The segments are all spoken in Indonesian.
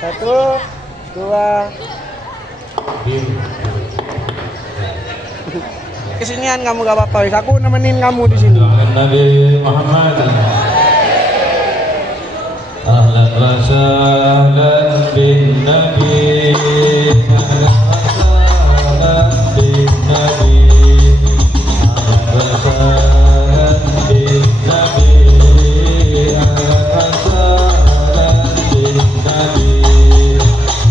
Satu, dua. Kesinian kamu gak apa-apa, wis. Aku nemenin kamu di sini. Nabi Muhammad. Ahlan wa sahlan bin Nabi. Ahlan wa sahlan bin Nabi. Ahlan wa sahlan bin Nabi. Ahlan wa sahlan bin Nabi.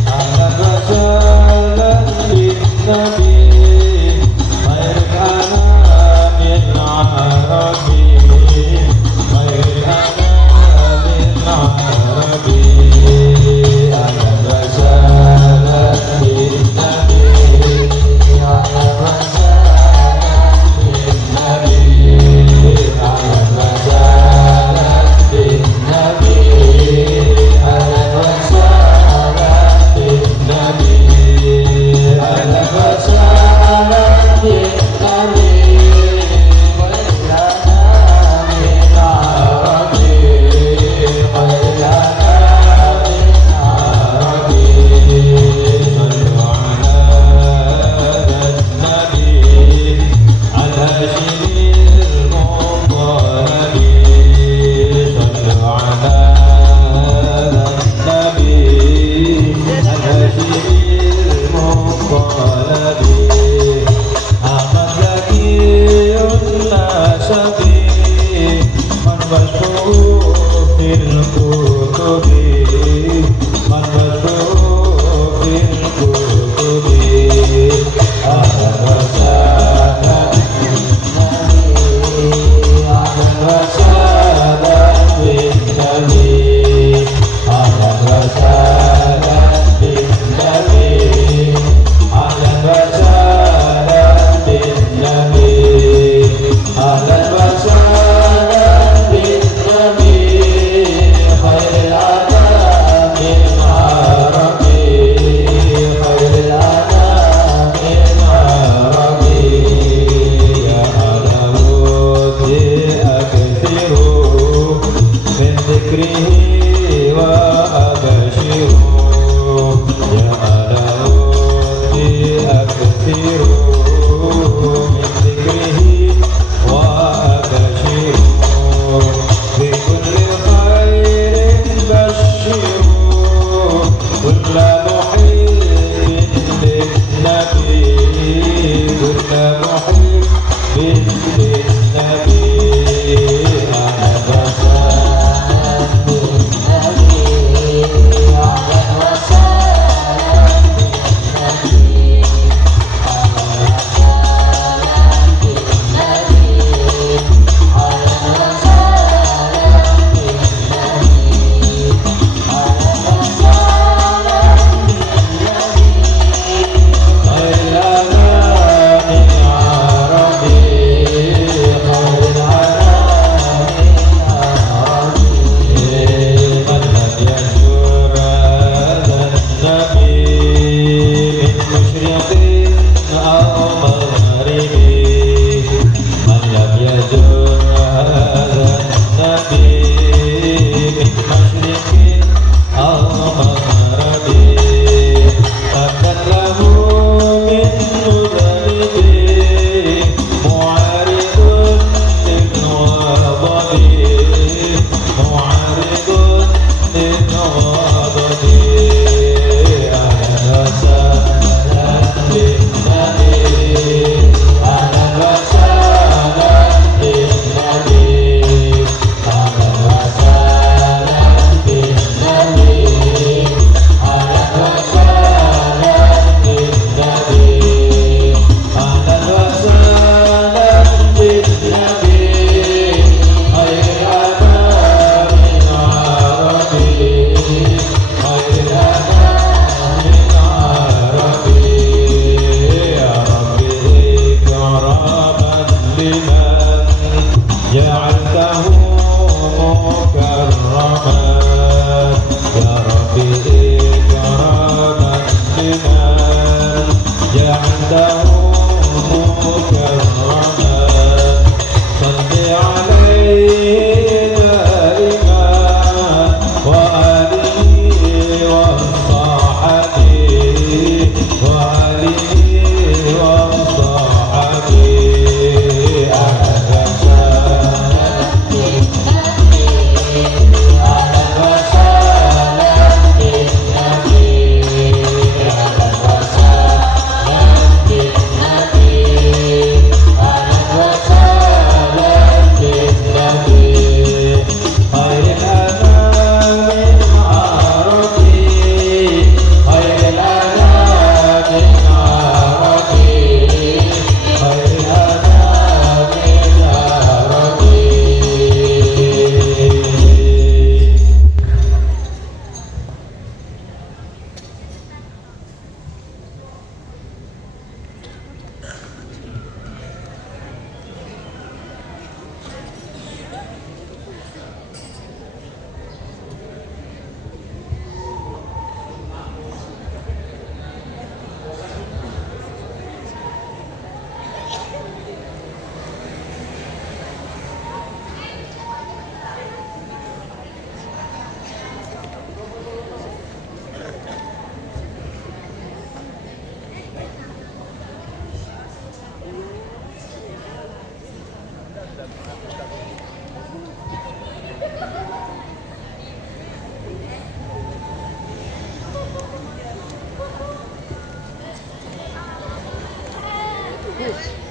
Ahlan wa sahlan bin Nabi. Arabi,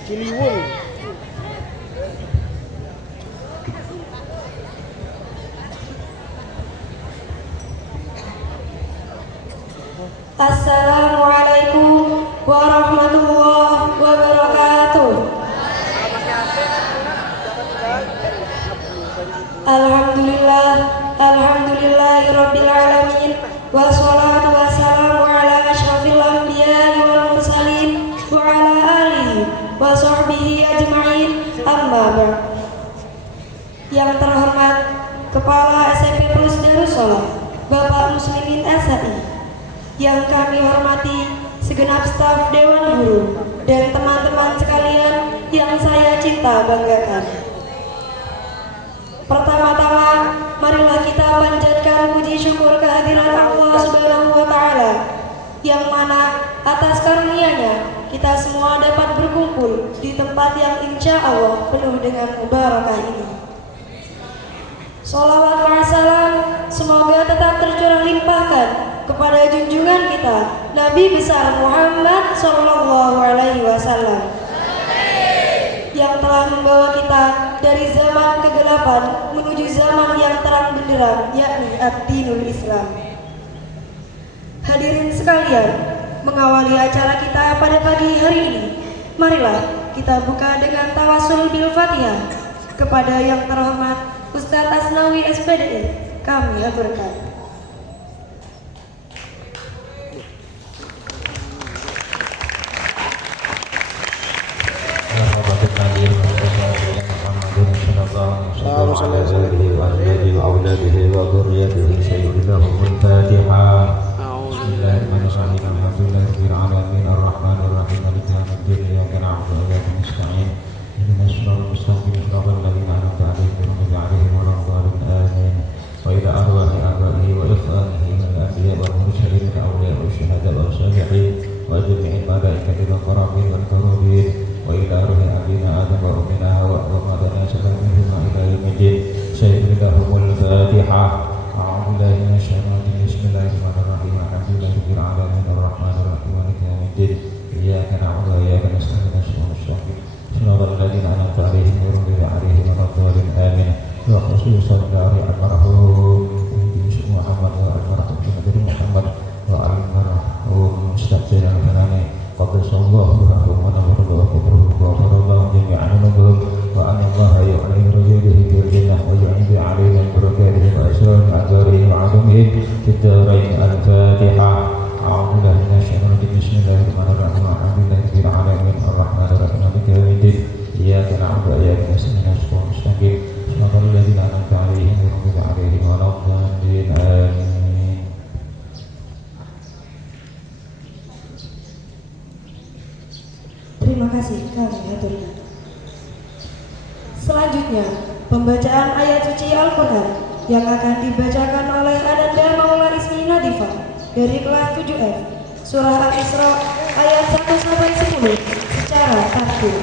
Ciliwung. Assalamualaikum warahmatullahi wabarakatuh. Alhamdulillahirabbil alamin wassalatu wassalamu ala asyrofil anbiya'i wal mursalin wa ala alihi wa sahbihi ajma'in, amma ba'd. Yang terhormat Kepala SMP Plus Darussalam Bapak Muslimin SHI, yang kami hormati segenap staf Dewan Guru dan teman-teman sekalian yang saya cinta banggakan. Pertama-tama, marilah kita panjatkan puji syukur kehadiran Allah Subhanahu wa Ta'ala, yang mana atas karunia-Nya kita semua dapat berkumpul di tempat yang insya Allah penuh dengan barakah ini. Sholawat wa salam semoga tetap tercurah limpahkan kepada junjungan kita Nabi besar Muhammad Sallallahu Alaihi Wasallam, yang telah membawa kita dari zaman kegelapan menuju zaman yang terang benderang, yakni ad-dinul Islam. Hadirin sekalian, mengawali acara kita pada pagi hari ini, marilah kita buka dengan tawasul bil Fatihah kepada yang terhormat Ustadz Asnawi SPDI. Kami aturkan. وأولاده وذريته سيدهم الفاتحة. بسم الله الرحمن الرحيم الحمد لله رب العالمين الرحمن الرحيم مالك يوم الدين إياك نعبد وإياك نستعين اهدنا الصراط المستقيم صراط الذين أنعمت عليهم غير المغضوب عليهم ولا الضالين آمين. وإلى أرواح آبائه وإخوانه من الأنبياء والمرسلين الأولياء والشهداء والصالحين وجميع الملائكة والقرابين والكروبين وإلى روح أبينا آدم وأمنا حواء وما سلم منهما إلى يوم الدين. سيد لهم الفاتحة. أعوذ بالله من الشيطان الرجيم. بسم الله الرحمن الرحيم الحمد لله رب العالمين الرحمن الرحيم مالك يوم الدين إياك نعبد وإياك نستعين اهدنا الصراط المستقيم صراط الذين أنعمت عليهم غير المغضوب عليهم ولا الضالين آمين. وخصوصا داري المرحوم محمد والمرحوم محمد والمرحوم مستقبل الفناني قدس الله روحه ونور قبره وغفر الله جميع ذنوبهم وأن الله يعلن رجاله بالجنة ويعيد علينا بركاته وأسرار أعذاره وعدمهم في الدارين. الفاتحة. أعوذ بالله من الشيطان الرجيم. بسم الله الرحمن الرحيم الحمد لله رب العالمين الرحمن الرحيم مالك يوم الدين إياك نعبد وإياك نستعين اهدنا الصراط المستقيم صراط الذين أنعمت عليهم غير المغضوب عليهم ولا الضالين آمين. Terima kasih, kami aturkan. Selanjutnya, pembacaan ayat suci Al-Quran yang akan dibacakan oleh Ananda Maula Ismi Nadifah dari kelas 7F, Surah Al-Isra ayat 1-10 secara tartil.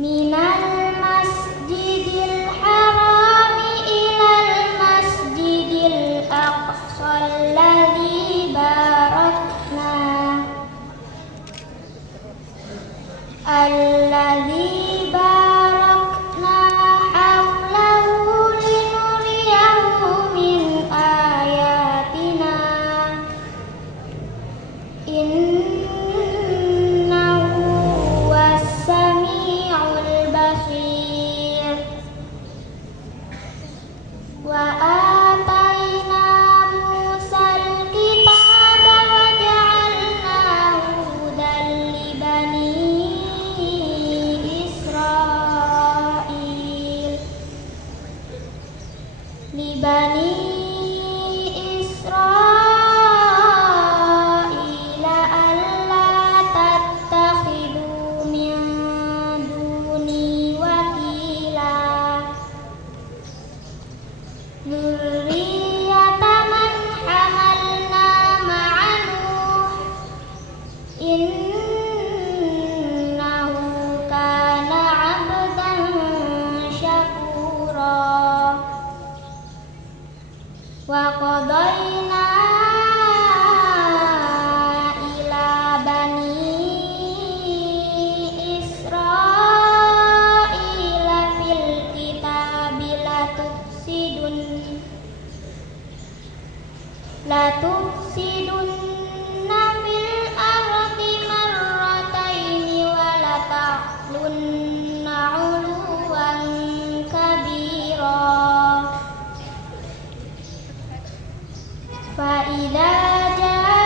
minal masjidil haram libani Israila alla tattakhidu min duni wakila dzurriyyata man hamalna ma'a Nuh innahu kana 'abdan syakura wa qadayna ila bani Israila fil kitabi latufsidunna fil ardi marrataini wa lata'lunna 'uluwan kabira fa idza jaa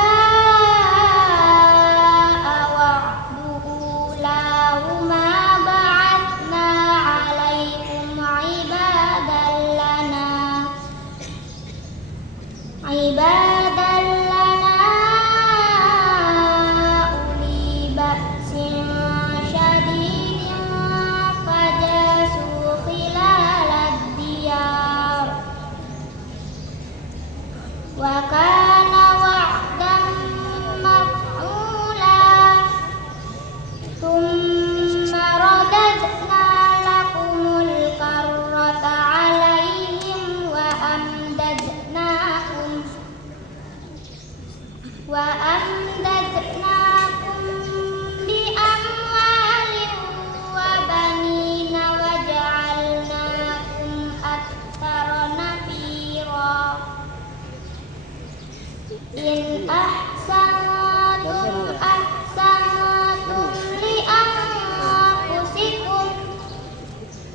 wa'du ulahuma ba'athna 'alaikum 'ibadan lana uli ba'sin syadidin fajasu khilalad diyar wa kana wa'dan maf'ula thumma radadna lakumul karrata 'alaihim wa amdadnakum bi amwalin wa banina wa ja'alnakum aktsara nafira in ahsantum li anfusikum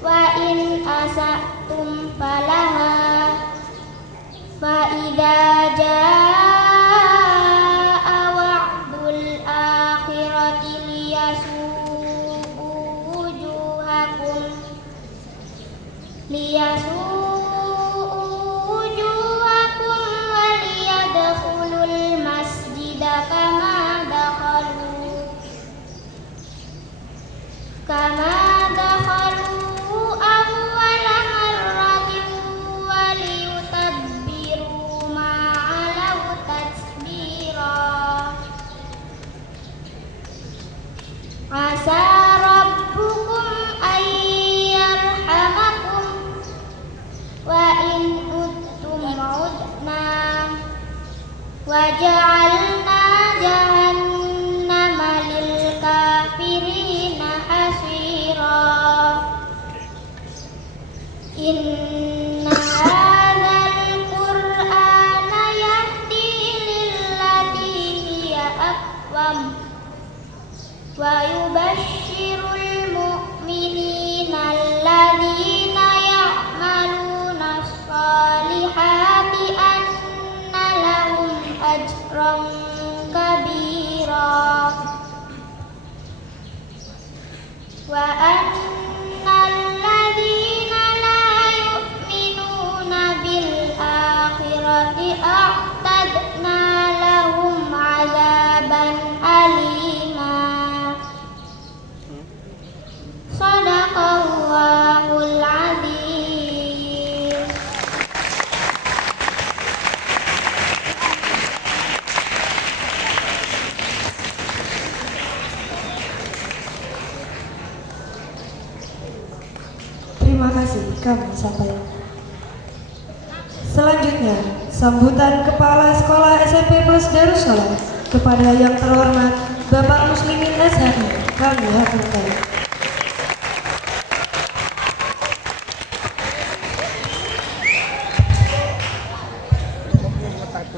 wa in asa'tum falaha fa idza jaa wa'dul akhirati liyasu'u wujuhakum wa liyadkhulul masjida kama dakhalu awwala marratin wa liyutabbiru ma 'alaw tatbira asa rabbukum ay yarhamakum wa in uttum 'udna wa ja'alna jahannama lil kafirina hasira inna hadzal qur'ana yahdi lillati hiya aqwam wa yubashshirul mu'minina alladzina ya'maluna shalihati anna lahum ajran kabira wa annal ladzina la yu'minuna bil akhirati a'tadna lahum 'adzaban alima sadaqallahul adzim. Terima kasih kami sampaikan. Selanjutnya, sambutan Kepala Sekolah SMP Plus Darussalam kepada yang terhormat Bapak Muslimin SHI kami haturkan.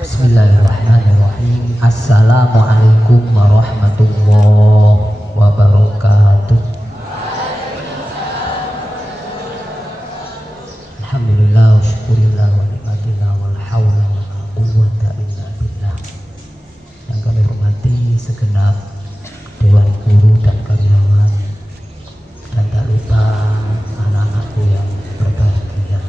Bismillahirrahmanirrahim. Assalamualaikum warahmatullahi wabarakatuh. Alhamdulillah wa syukurillah wa nikmatillah wal hawla wa la quwwata illa billah. Yang kami hormati segenap dewan guru dan karyawan, dan tak lupa anak-anakku yang berbahagia.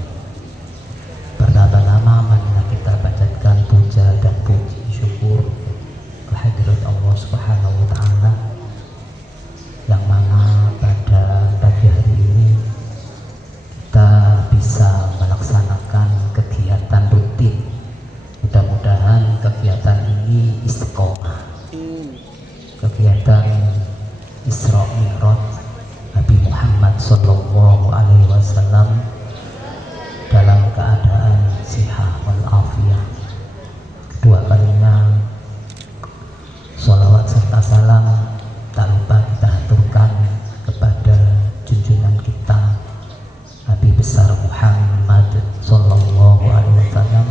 besar Muhammad Sallallahu Alaihi Wasallam,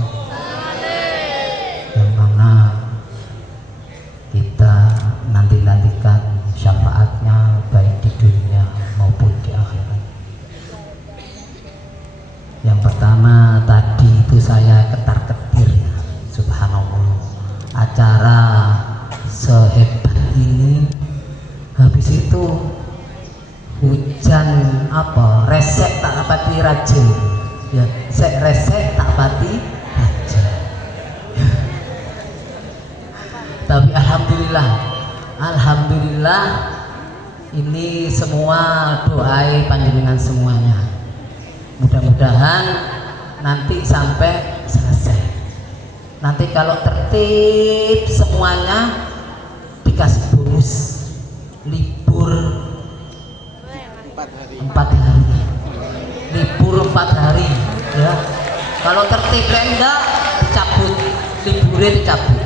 yang mana kita nantikan syafaatnya baik di dunia maupun di akhirat. Yang pertama tadi itu saya ketar-ketir ya, subhanallah, acara sehebat ini, habis itu hujan apa resek tak pati rajin ya, resek tak pati rajin. Tapi alhamdulillah ini semua doai panjenengan semuanya, mudah-mudahan nanti sampai selesai. Nanti kalau tertib semuanya dikasih bonus libur 4 hari, libur 4 hari ya. Kalau tertib enggak dicabut, liburnya dicabut.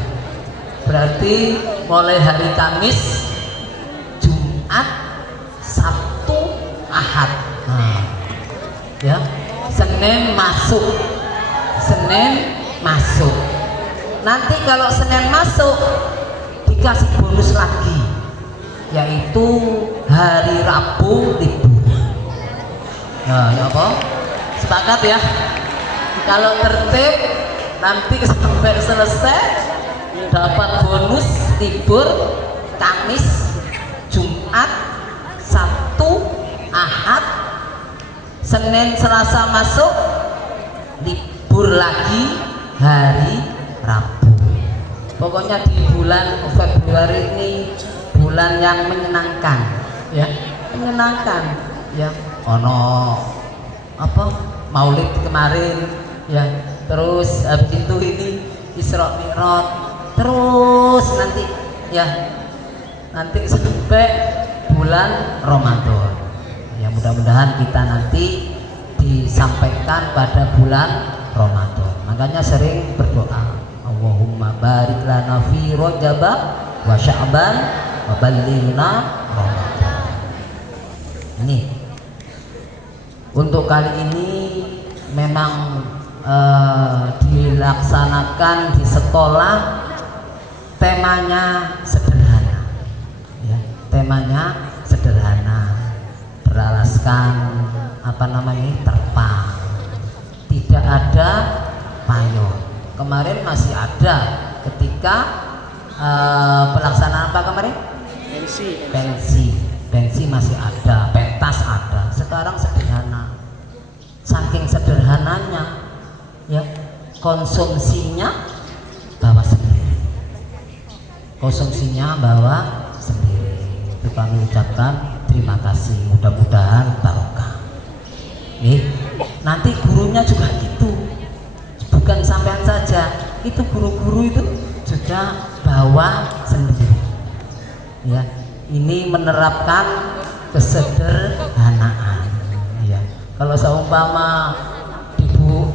Berarti mulai hari Kamis, Jumat, Sabtu, Ahad, ya, Senin masuk. Nanti kalau Senin masuk dikasih bonus lagi, yaitu hari Rabu libur. Nah, ya apa? Sepakat ya? Kalau tertib nanti sampai selesai dapat bonus libur Kamis, Jumat, Sabtu, Ahad, Senin, Selasa masuk, libur lagi hari Rabu. Pokoknya di bulan Februari ini bulan yang menyenangkan ya, ya. Ono apa Maulid kemarin ya, terus habis itu ini Isra Mi'raj, terus nanti sampai bulan Ramadan ya. Mudah-mudahan kita nanti disampaikan pada bulan Ramadan. Makanya sering berdoa, Allahumma barik lana fi Rajab wa Sya'ban wa ballighna Ramadan. Ini untuk kali ini memang dilaksanakan di sekolah, temanya sederhana ya, beralaskan terpal, tidak ada payung. Kemarin masih ada ketika pelaksanaan apa kemarin? Pensi masih ada, pentas ada. Sekarang sederhana, saking sederhananya ya, konsumsinya bawa sendiri. Itu kami ucapkan terima kasih, mudah-mudahan barokah. Nanti gurunya juga gitu, bukan sampean saja, itu guru-guru itu juga bawa sendiri ya. Ini menerapkan kesederhanaan ya. Kalau seumpama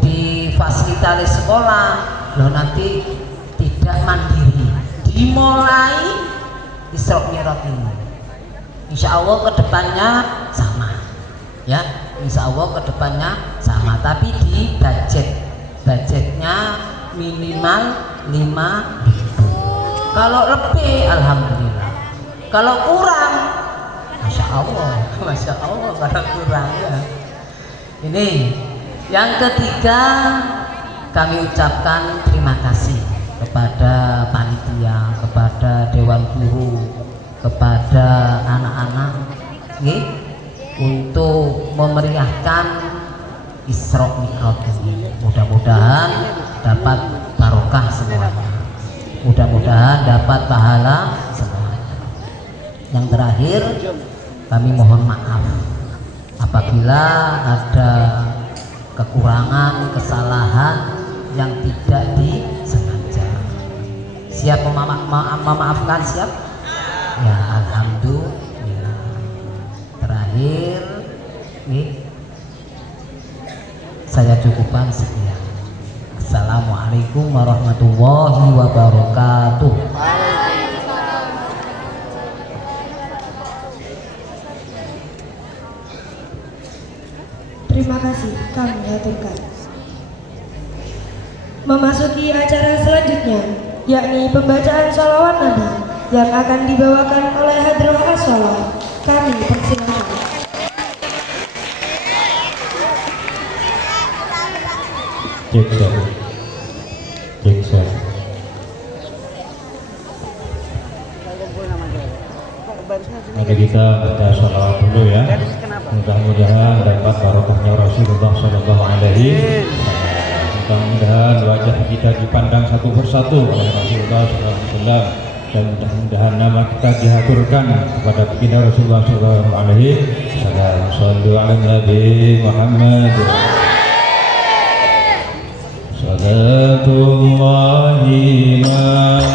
di fasilitas sekolah loh, nanti tidak mandiri, dimulai Isra Mi'raj ini. Insya Allah kedepannya sama ya, tapi di budgetnya minimal 5.000. Kalau lebih alhamdulillah, kalau kurang Masya Allah kalau kurang ya. Ini yang ketiga, kami ucapkan terima kasih kepada panitia, kepada dewan guru, kepada anak-anak untuk memeriahkan Isra Mi'raj ini. Mudah-mudahan dapat barokah semuanya, mudah-mudahan dapat pahala semuanya. Yang terakhir, kami mohon maaf apabila ada kekurangan, kesalahan yang tidak disengaja. Siap memaafkan? Siap? Ya, alhamdulillah. Terakhir, saya cukupkan sekian. Assalamualaikum warahmatullahi wabarakatuh. Terima kasih. Kami diaturkan. Memasuki acara selanjutnya, yakni pembacaan sholawat Nabi yang akan dibawakan oleh Hadroh As-Sholawat. Kami persilakan. Cek set. Mari kita baca salawat dulu ya. Mudah-mudahan dapat barokahnya Rasulullah Sallallahu Alaihi Wasallam. Mudah-mudahan wajah kita dipandang satu persatu oleh Rasulullah Sallallahu Alaihi Wasallam, dan mudah-mudahan nama kita diaturkan kepada baginda Rasulullah Sallallahu Alaihi Wasallam. Shallu ala Nabi Muhammad. Salatullahi ala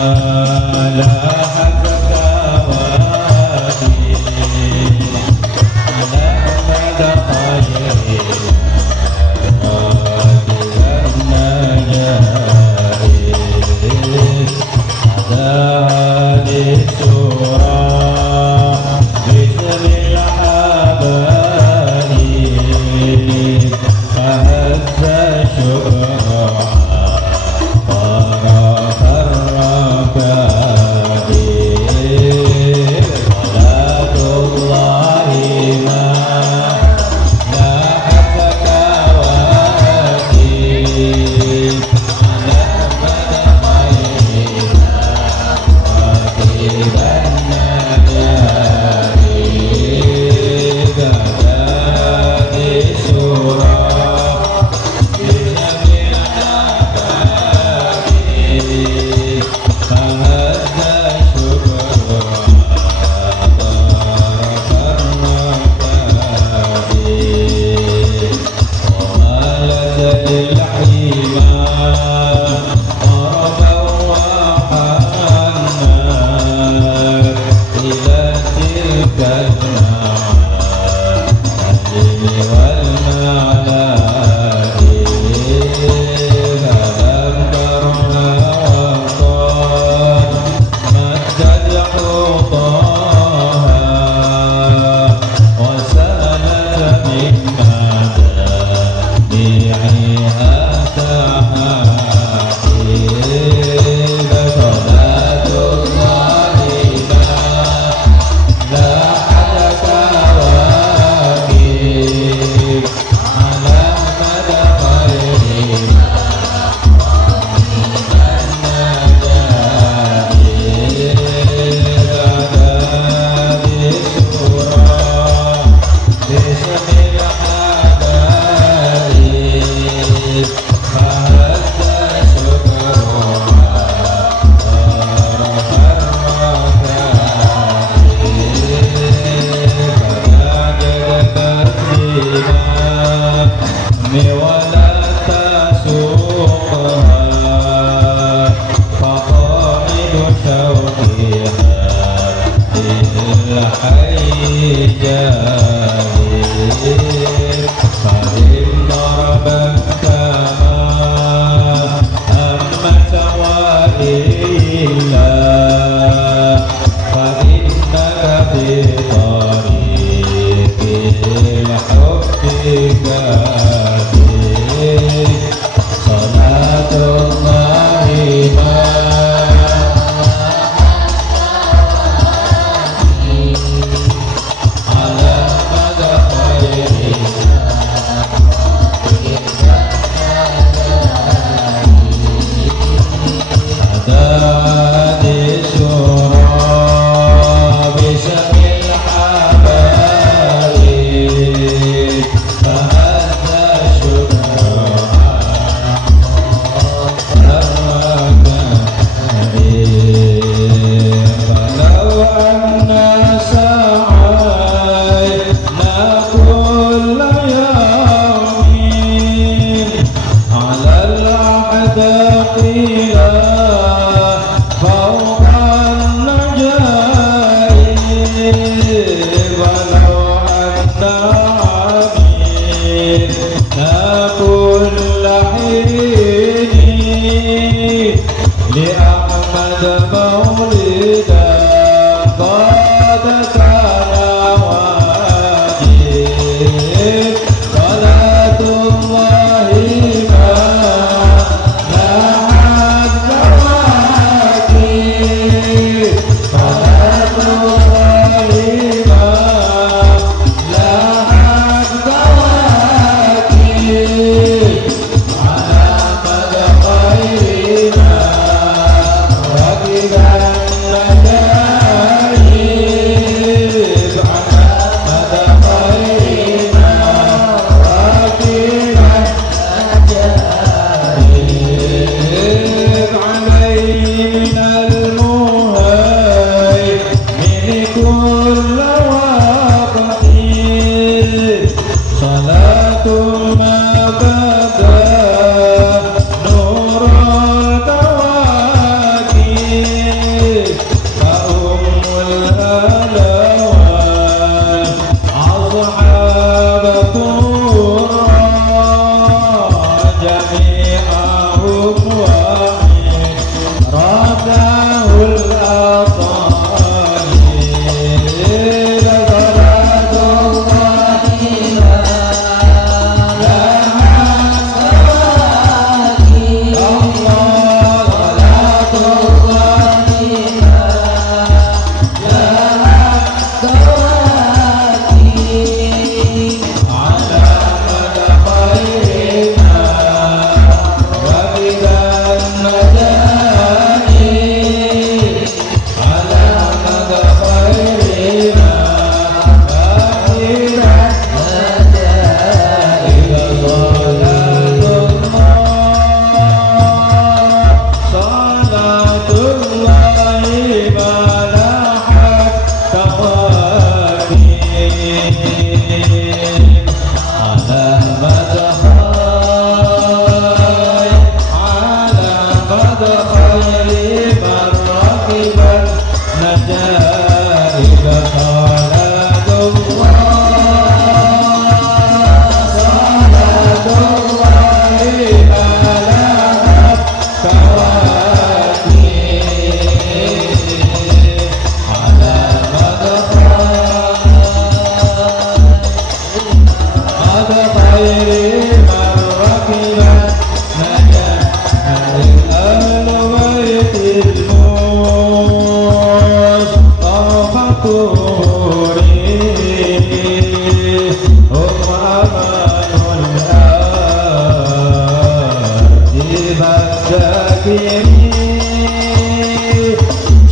الذاكرين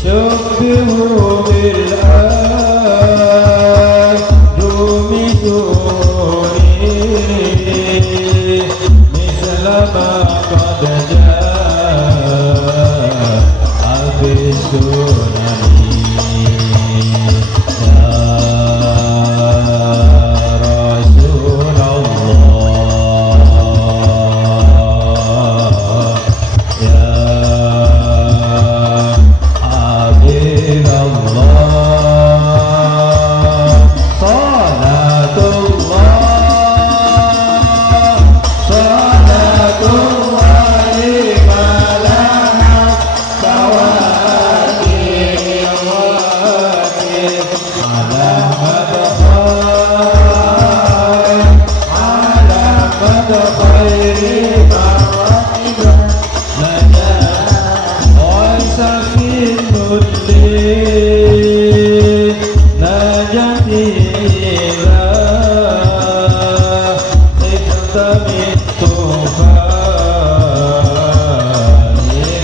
شبهوا بالآن دمتوني مثل ما قد جاء بالسنن يا رسول الله يا حبيب الله صلاة الله صلاة الله ما لها فواكه واكب على مدى خير ما رحب لنا وسفين الليل نجتي إذا خفت من طوفان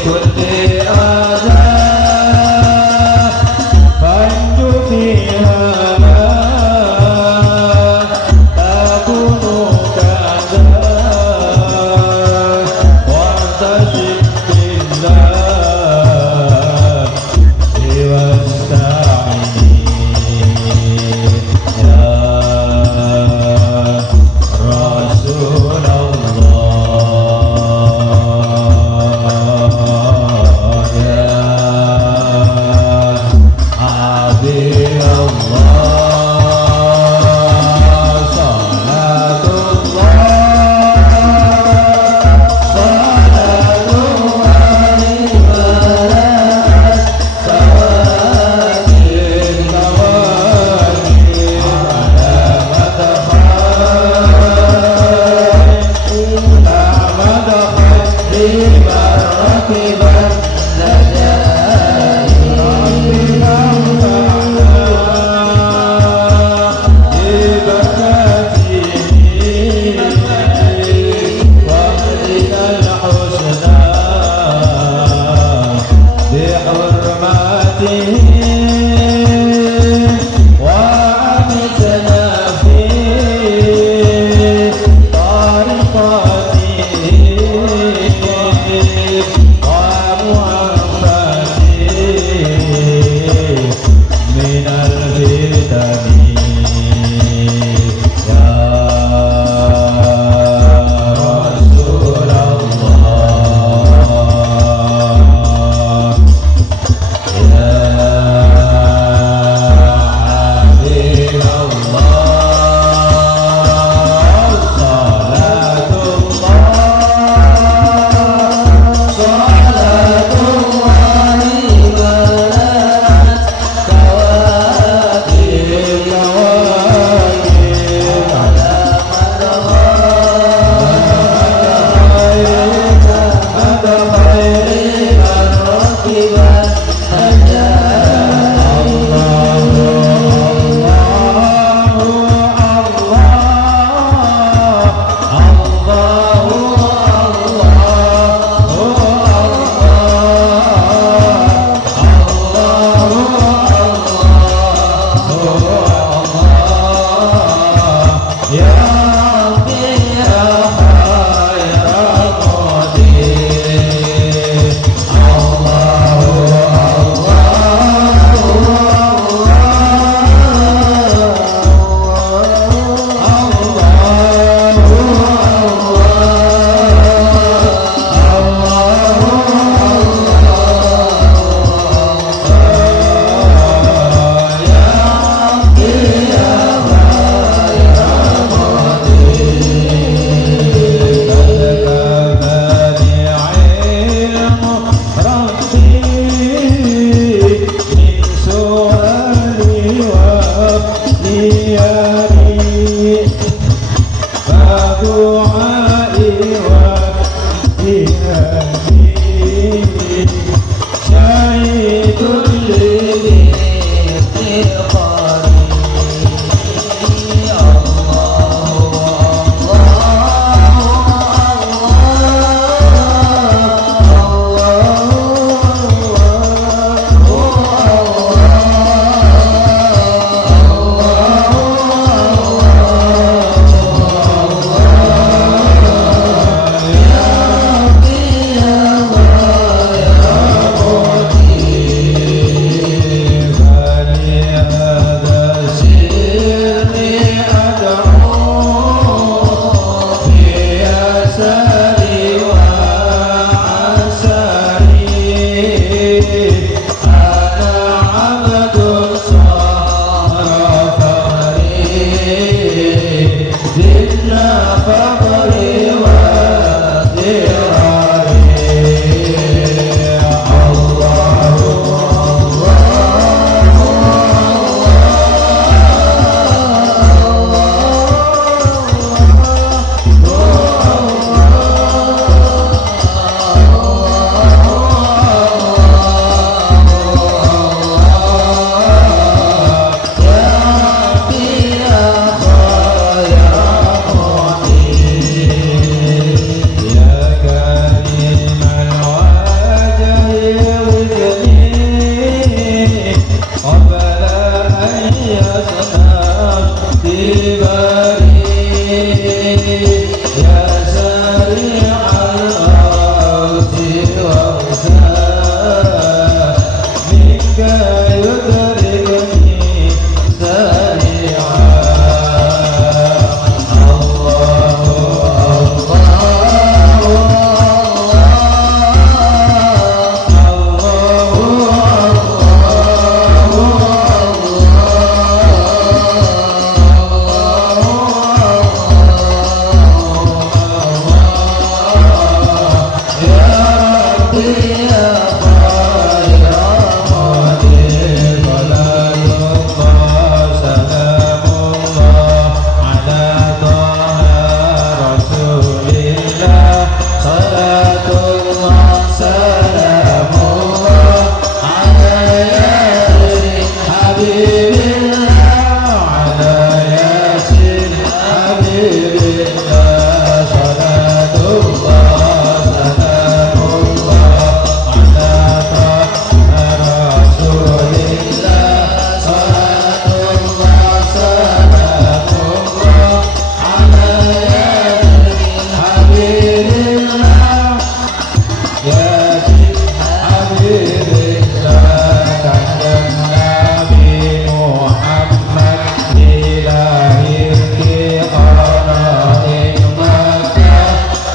كل أذى فانجو فيها لا تكون كذا واعتصم بالله واستعين يا رسول الله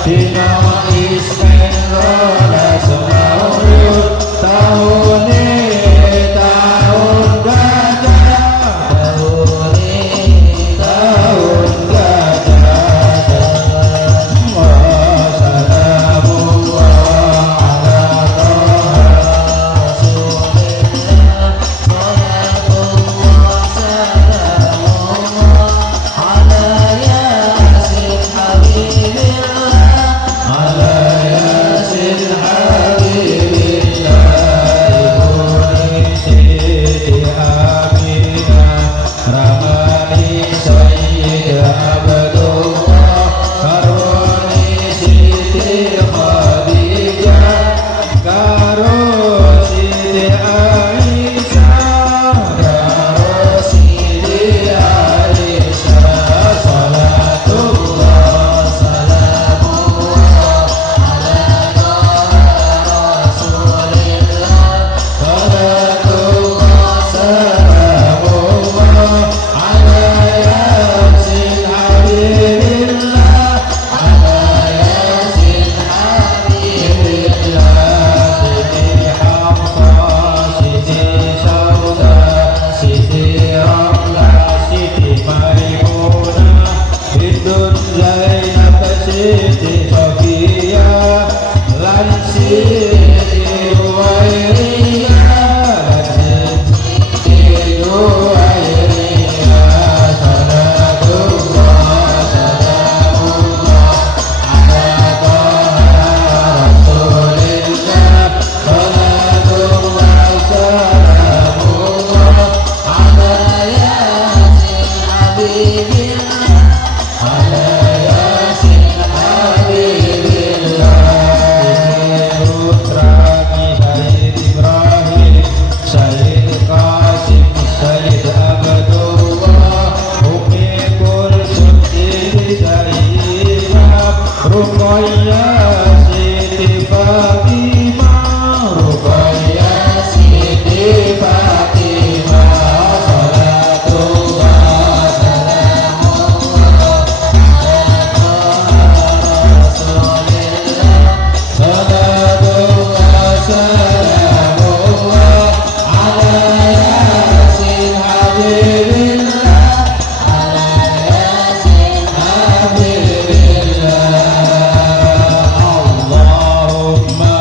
Dina Iskandar Semaulud tahun ini tahun gajah tahun ini tahun gajah Wassalamullah ala Rasulillah Salatullah salamullah ala Yasin Habibillah ala Yasin Habibillah Ibuni Siti Aminah Ramani Sayyid Abdullah Karuni Siti Khadijah Karo Siti Aisyah Karo Siti Aisyah Salatullah salamullah ala Rasulillah Salatullah salamullah ala Yasin Habibillah ala Yasin Habibillah Siti Hafsah Siti Sauda Siti Ramlah Siti Maimunah Bintun Zainab Siti Sofiyah lan Siti Ruwairiyah lan Siti Ruwairiyah Salatullah salamullah ala Taha Rasulillah Salatullah salamullah ala Yasin Habibillah ala Yasin Habibillah Ini putra Sayyid Ibrahim Sayyid Qasim Sayyid Abdullah Umi Kulsum Siti Zainab Ruqayyah Siti Fatimah Ruqayyah Siti Fatimah Salatullah salamullah Rasulillah Salatullah salamullah ala Yasin Habibillah ala Yasin Habibillah Allahumma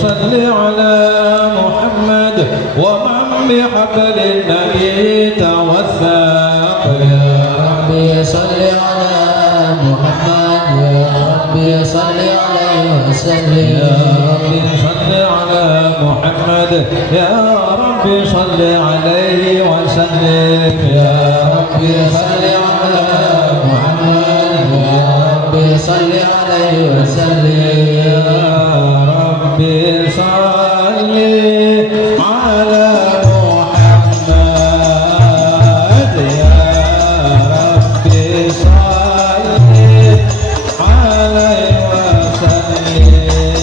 صل وصل على محمد ومن بحبل النبي توثق يا ربي صل على محمد يا ربي صل عليه وسلم يا ربي صل على محمد يا ربي صل عليه وسلم يا ربي صل على محمد يا ربي صل عليه وسلم يا ربي صل على محمد يا ربي صل عليه وسلم يا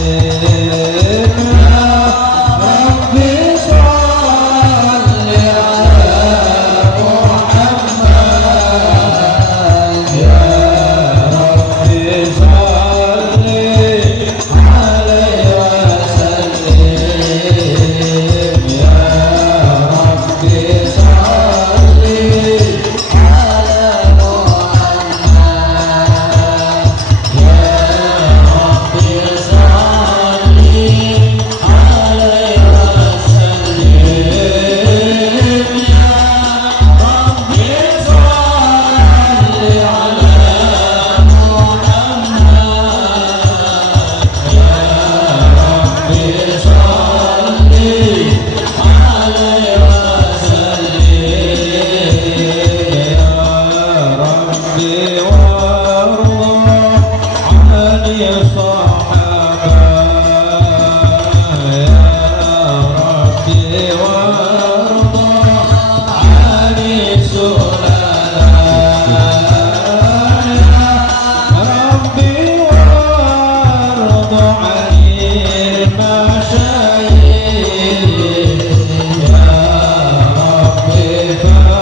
ربي صل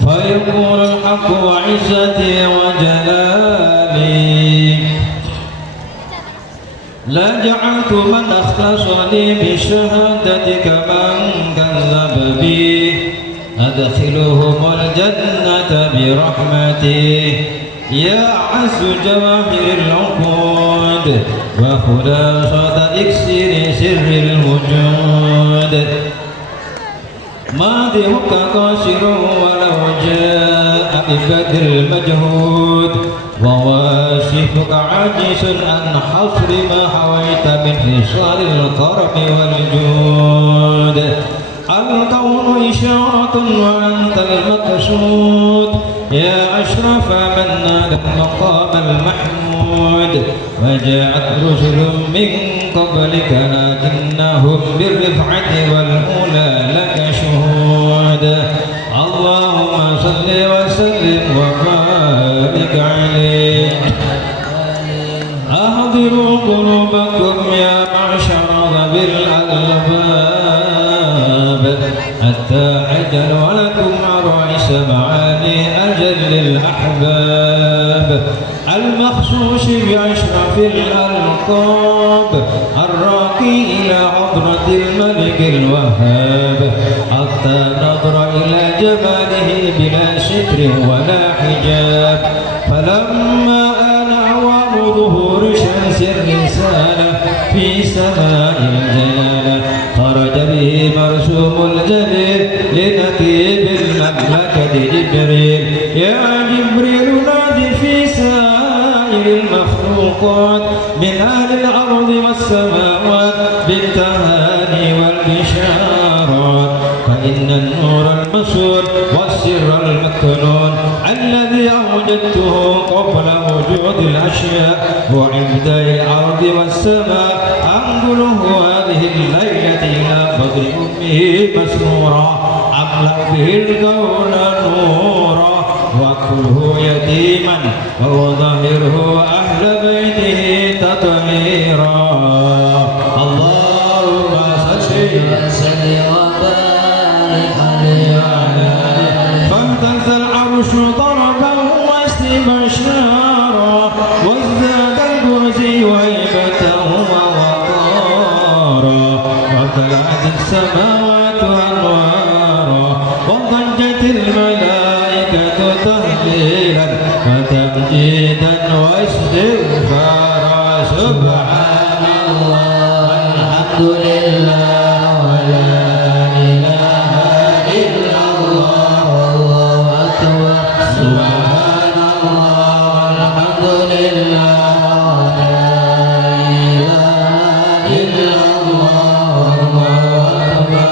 فيقول الحق وعزتي وجلالي لجعلت من أخلصني بشهادتك من كذب بي أدخلهم الجنة برحمتي يا عز جواهر العقود وخلاصة إكسير سر الوجود ماضيك قاصر ولو جاء ببدر المجهود وواصفك عاجز عن حصر ما حويت من خصال الكرم والجود الكون إشارة وأنت المقصود يا أشرف من نال المقام المحمود وجاءت رسل من قبلك لكنهم بالرفعة والأولى لك شهود اللهم صل وسلم وبارك عليه أحضروا قلوبكم يا معشر ذوي الألباب حتى عجل ولكم عرائس معاني أجل الأحباب المخصوص بأشرف الألقاب الراقي إلى حضرة الملك الوهاب حتى نظر إلى جماله بلا ستر ولا حجاب فلما آن أوان ظهور شمس الرسالة في سماء الجلالة خرج به مرسوم الجليل لنقيب المملكة جبريل يا جبريل نادي في سائر المخلوقات من أهل الأرض والسماوات بالتهاني والبشارات فإن النور المسور والسر المكنون الذي أوجدته قبل وجود الأشياء وعبدي الأرض والسماء أنقله هذه الليلة إلى فضل أمه مسرورا أملأ به الكون نورا وكله يتيما وظاهره أهل بيته تطهيرا اللهم صل وسلم وبارك عليه فامتاز العرش ضربا واستبشارا وازداد الكرسي هيبة ووقارا وامتلأت السماوات أنوارا وضجت الملائكة تهليلا وتمجيدا واستغفارا سبحان الله والحمد لله ولا إله إلا الله والله أكبر سبحان الله والحمد لله ولا إله إلا الله والله أكبر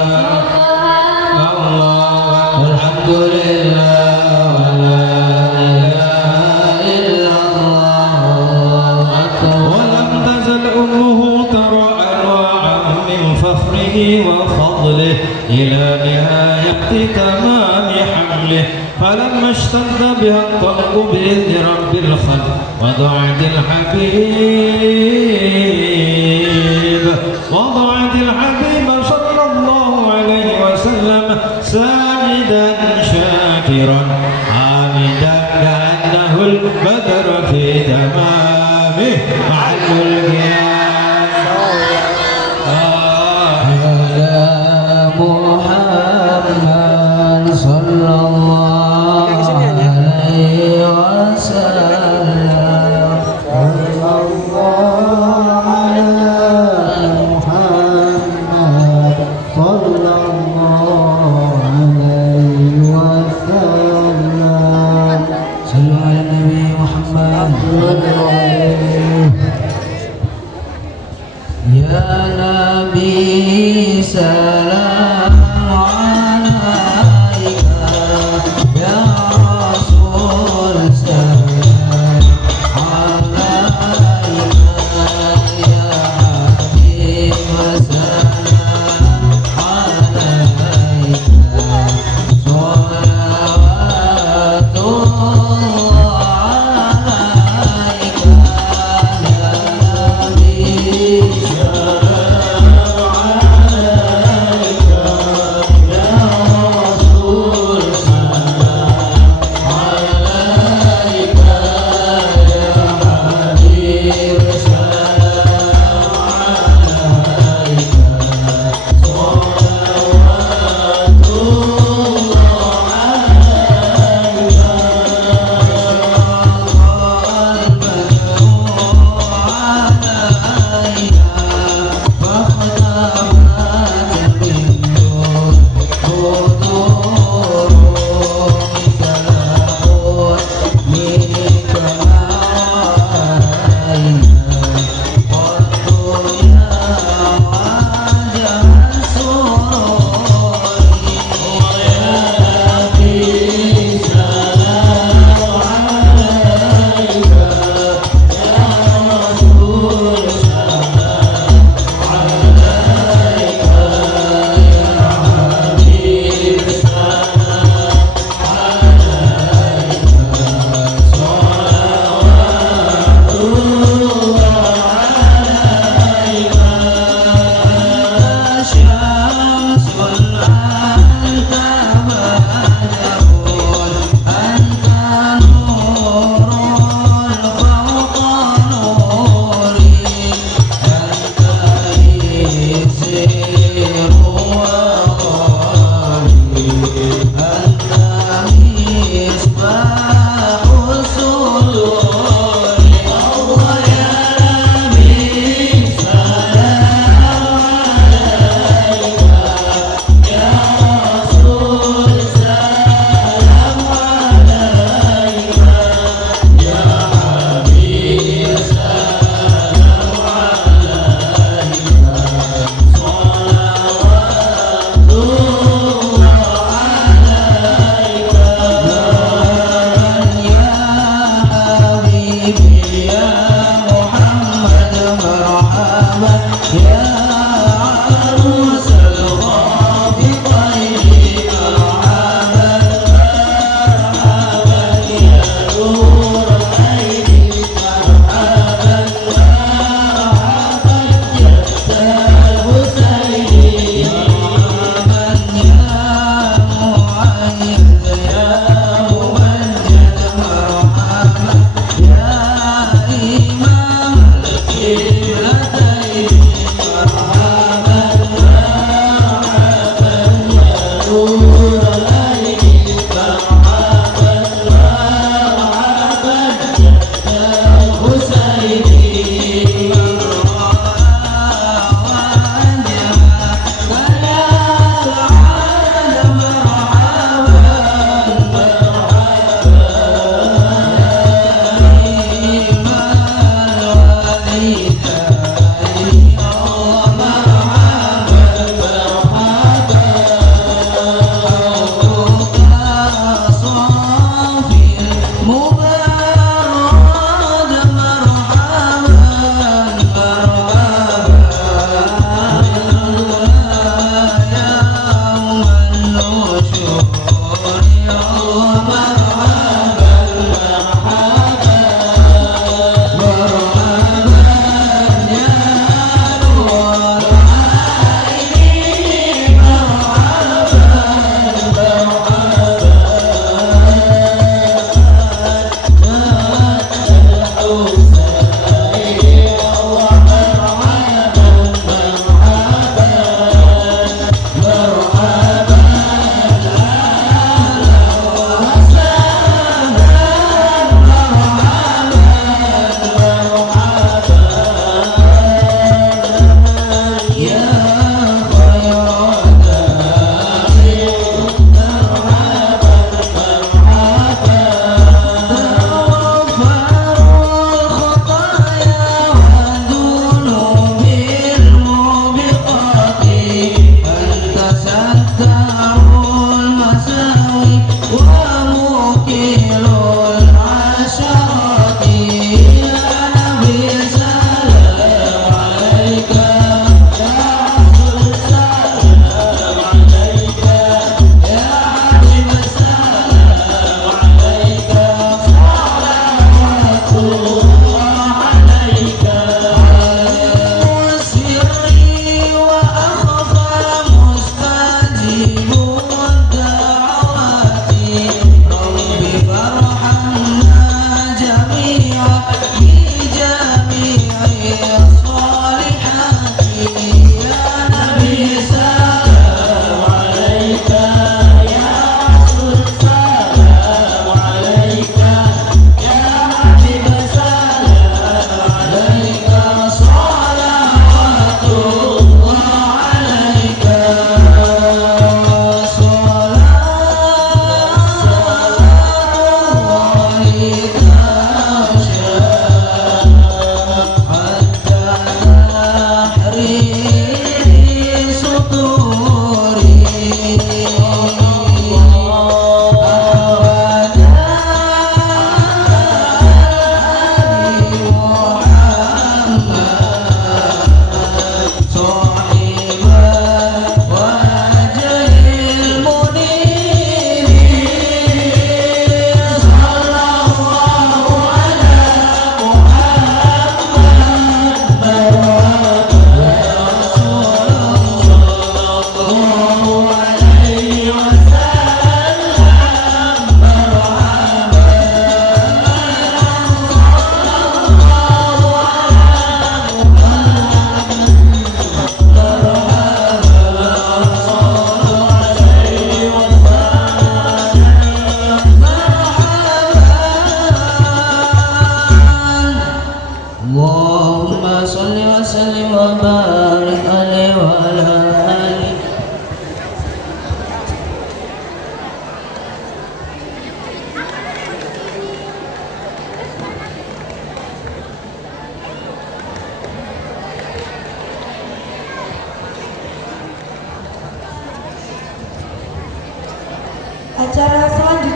الله والحمد لله ولا إله تنطق بإذن رب الخلق وضعت الحبيب صلى الله عليه وسلم ساجدا شاكرا حامدا كأنه البدر في تمامه مع الملك Muhammad sallallahu alaihi wasallam. Sallallahu ala Muhammad sallallahu alaihi wasallam. Sallu ala Nabi Muhammad. Ya Nabi salam alaika, ya Rasul salam alaika, ya Habib salam alaika, salawatullah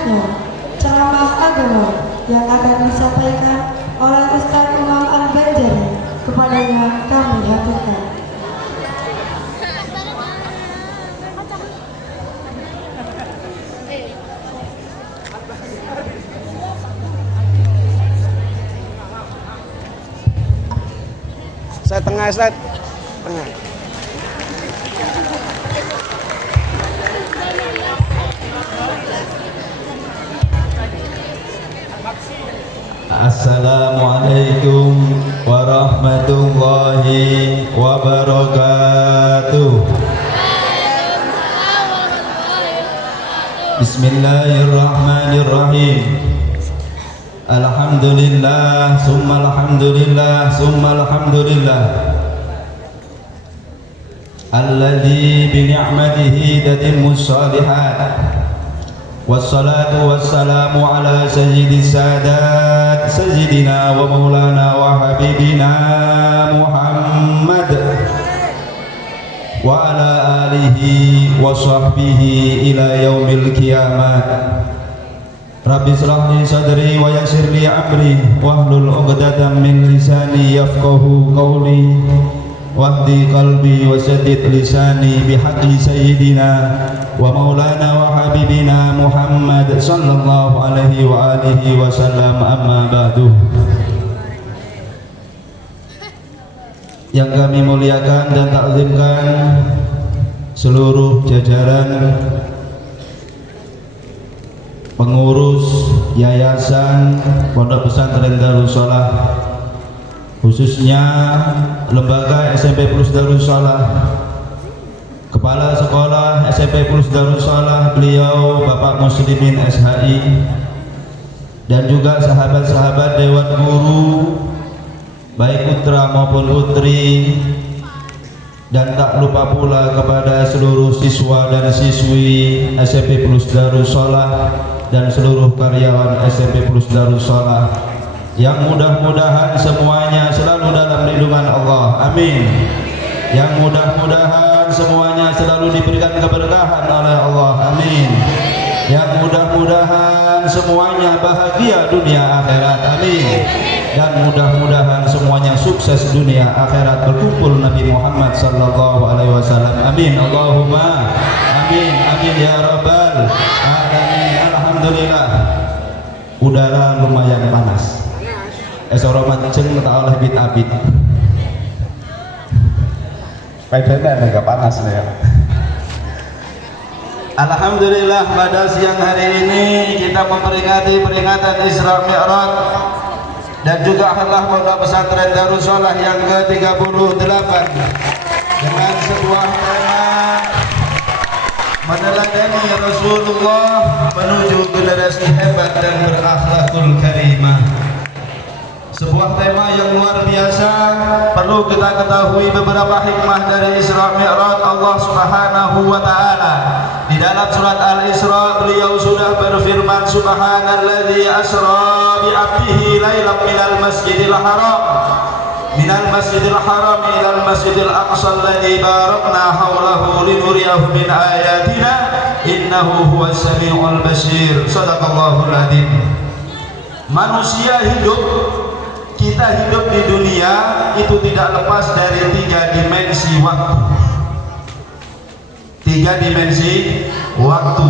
Selanjutnya, ceramah agama yang akan disampaikan oleh Ustaz Umam Al-Banjari. Kepadanya kami haturkan. Saya tengah, Ustaz. Tengah. Assalamualaikum warahmatullahi wabarakatuh. Bismillahirrahmanirrahim. Alhamdulillah, summa alhamdulillah, summa alhamdulillah. Alladzi bi ni'matihi tatimmu shalihat. Wassalatu wassalamu ala sayyidis sadat sayyidina wa maulana wa habibina Muhammad wa ala alihi wa sahbihi ila yaumil qiyamah. Rabbi shrah li sadri wa yassir li amri wahlul 'uqdatam min lisani yafqahu qawli wahdi qalbi wa saddid lisani bihaqqi sayyidina wa maulana wa habibina Muhammad sallallahu alaihi wa alihi wasallam, amma ba'du. Yang kami muliakan dan takzimkan seluruh jajaran pengurus Yayasan Pondok Pesantren Darussalam, khususnya Lembaga SMP Plus Darussalam, Kepala Sekolah SMP Plus Darussalam beliau Bapak Muslimin SHI, dan juga sahabat-sahabat Dewan Guru baik putra maupun putri, dan tak lupa pula kepada seluruh siswa dan siswi SMP Plus Darussalam dan seluruh karyawan SMP Plus Darussalam yang mudah-mudahan semuanya selalu dalam lindungan Allah, amin. Yang mudah-mudahan semuanya selalu diberikan keberkahan oleh Allah, amin. Yang mudah-mudahan semuanya bahagia dunia akhirat, amin. Dan mudah-mudahan semuanya sukses dunia akhirat berkumpul Nabi Muhammad sallallahu alaihi wasallam, amin. Allahumma amin, amin ya rabbal alamin. Alhamdulillah, udara lumayan panas. Esoro mancing tak oleh bit-abit. Padahal agak panas ya. Alhamdulillah, pada siang hari ini kita memperingati peringatan Isra Mi'raj dan juga Halal Pondok Pesantren Darussalam yang ke-38 dengan sebuah tema meneladani Rasulullah menuju generasi hebat dan berakhlakul karimah. Sebuah tema yang luar biasa. Perlu kita ketahui beberapa hikmah dari Isra Mi'raj Allah Subhanahu wa taala. Di dalam surat Al-Isra beliau sudah berfirman, subhanalladzi asra bi 'abdihi lailan minal masjidil haram ilal masjidil aqsa alladzi barakna haulahu linuriyahu min ayatina innahu huwas samiul basir. Shadaqallahul adzim. Manusia hidup, kita hidup di dunia itu tidak lepas dari 3 dimensi waktu. 3 dimensi waktu.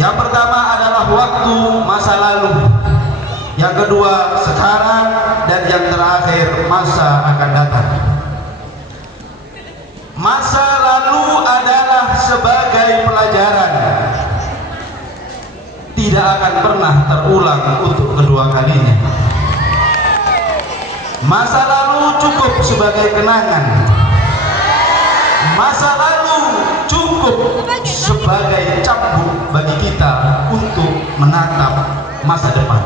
Yang pertama adalah waktu masa lalu, yang kedua sekarang, dan yang terakhir masa akan datang. Masa lalu adalah sebagai pelajaran, tidak akan pernah terulang untuk kedua kalinya. Masa lalu cukup sebagai kenangan. Masa lalu cukup sebagai cambuk bagi kita untuk menatap masa depan.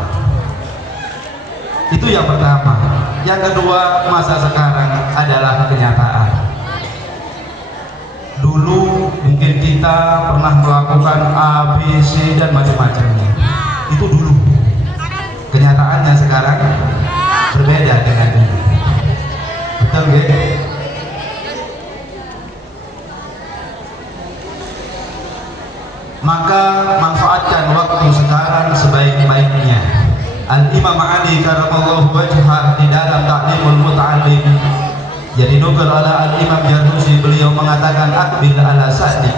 Itu yang pertama. Yang kedua, masa sekarang adalah kenyataan. Dulu mungkin kita pernah melakukan A, B, C dan macam-macamnya. Itu dulu. Kenyataannya sekarang berbeda dengan dulu. Betul nggak? Maka manfaatkan waktu sekarang Al-Imam Ali karamallahu wajhah di dalam Ta'limul Muta'allim, jadi nukil ala Al-Imam Jarnusi, beliau mengatakan akbil ala sa'dik,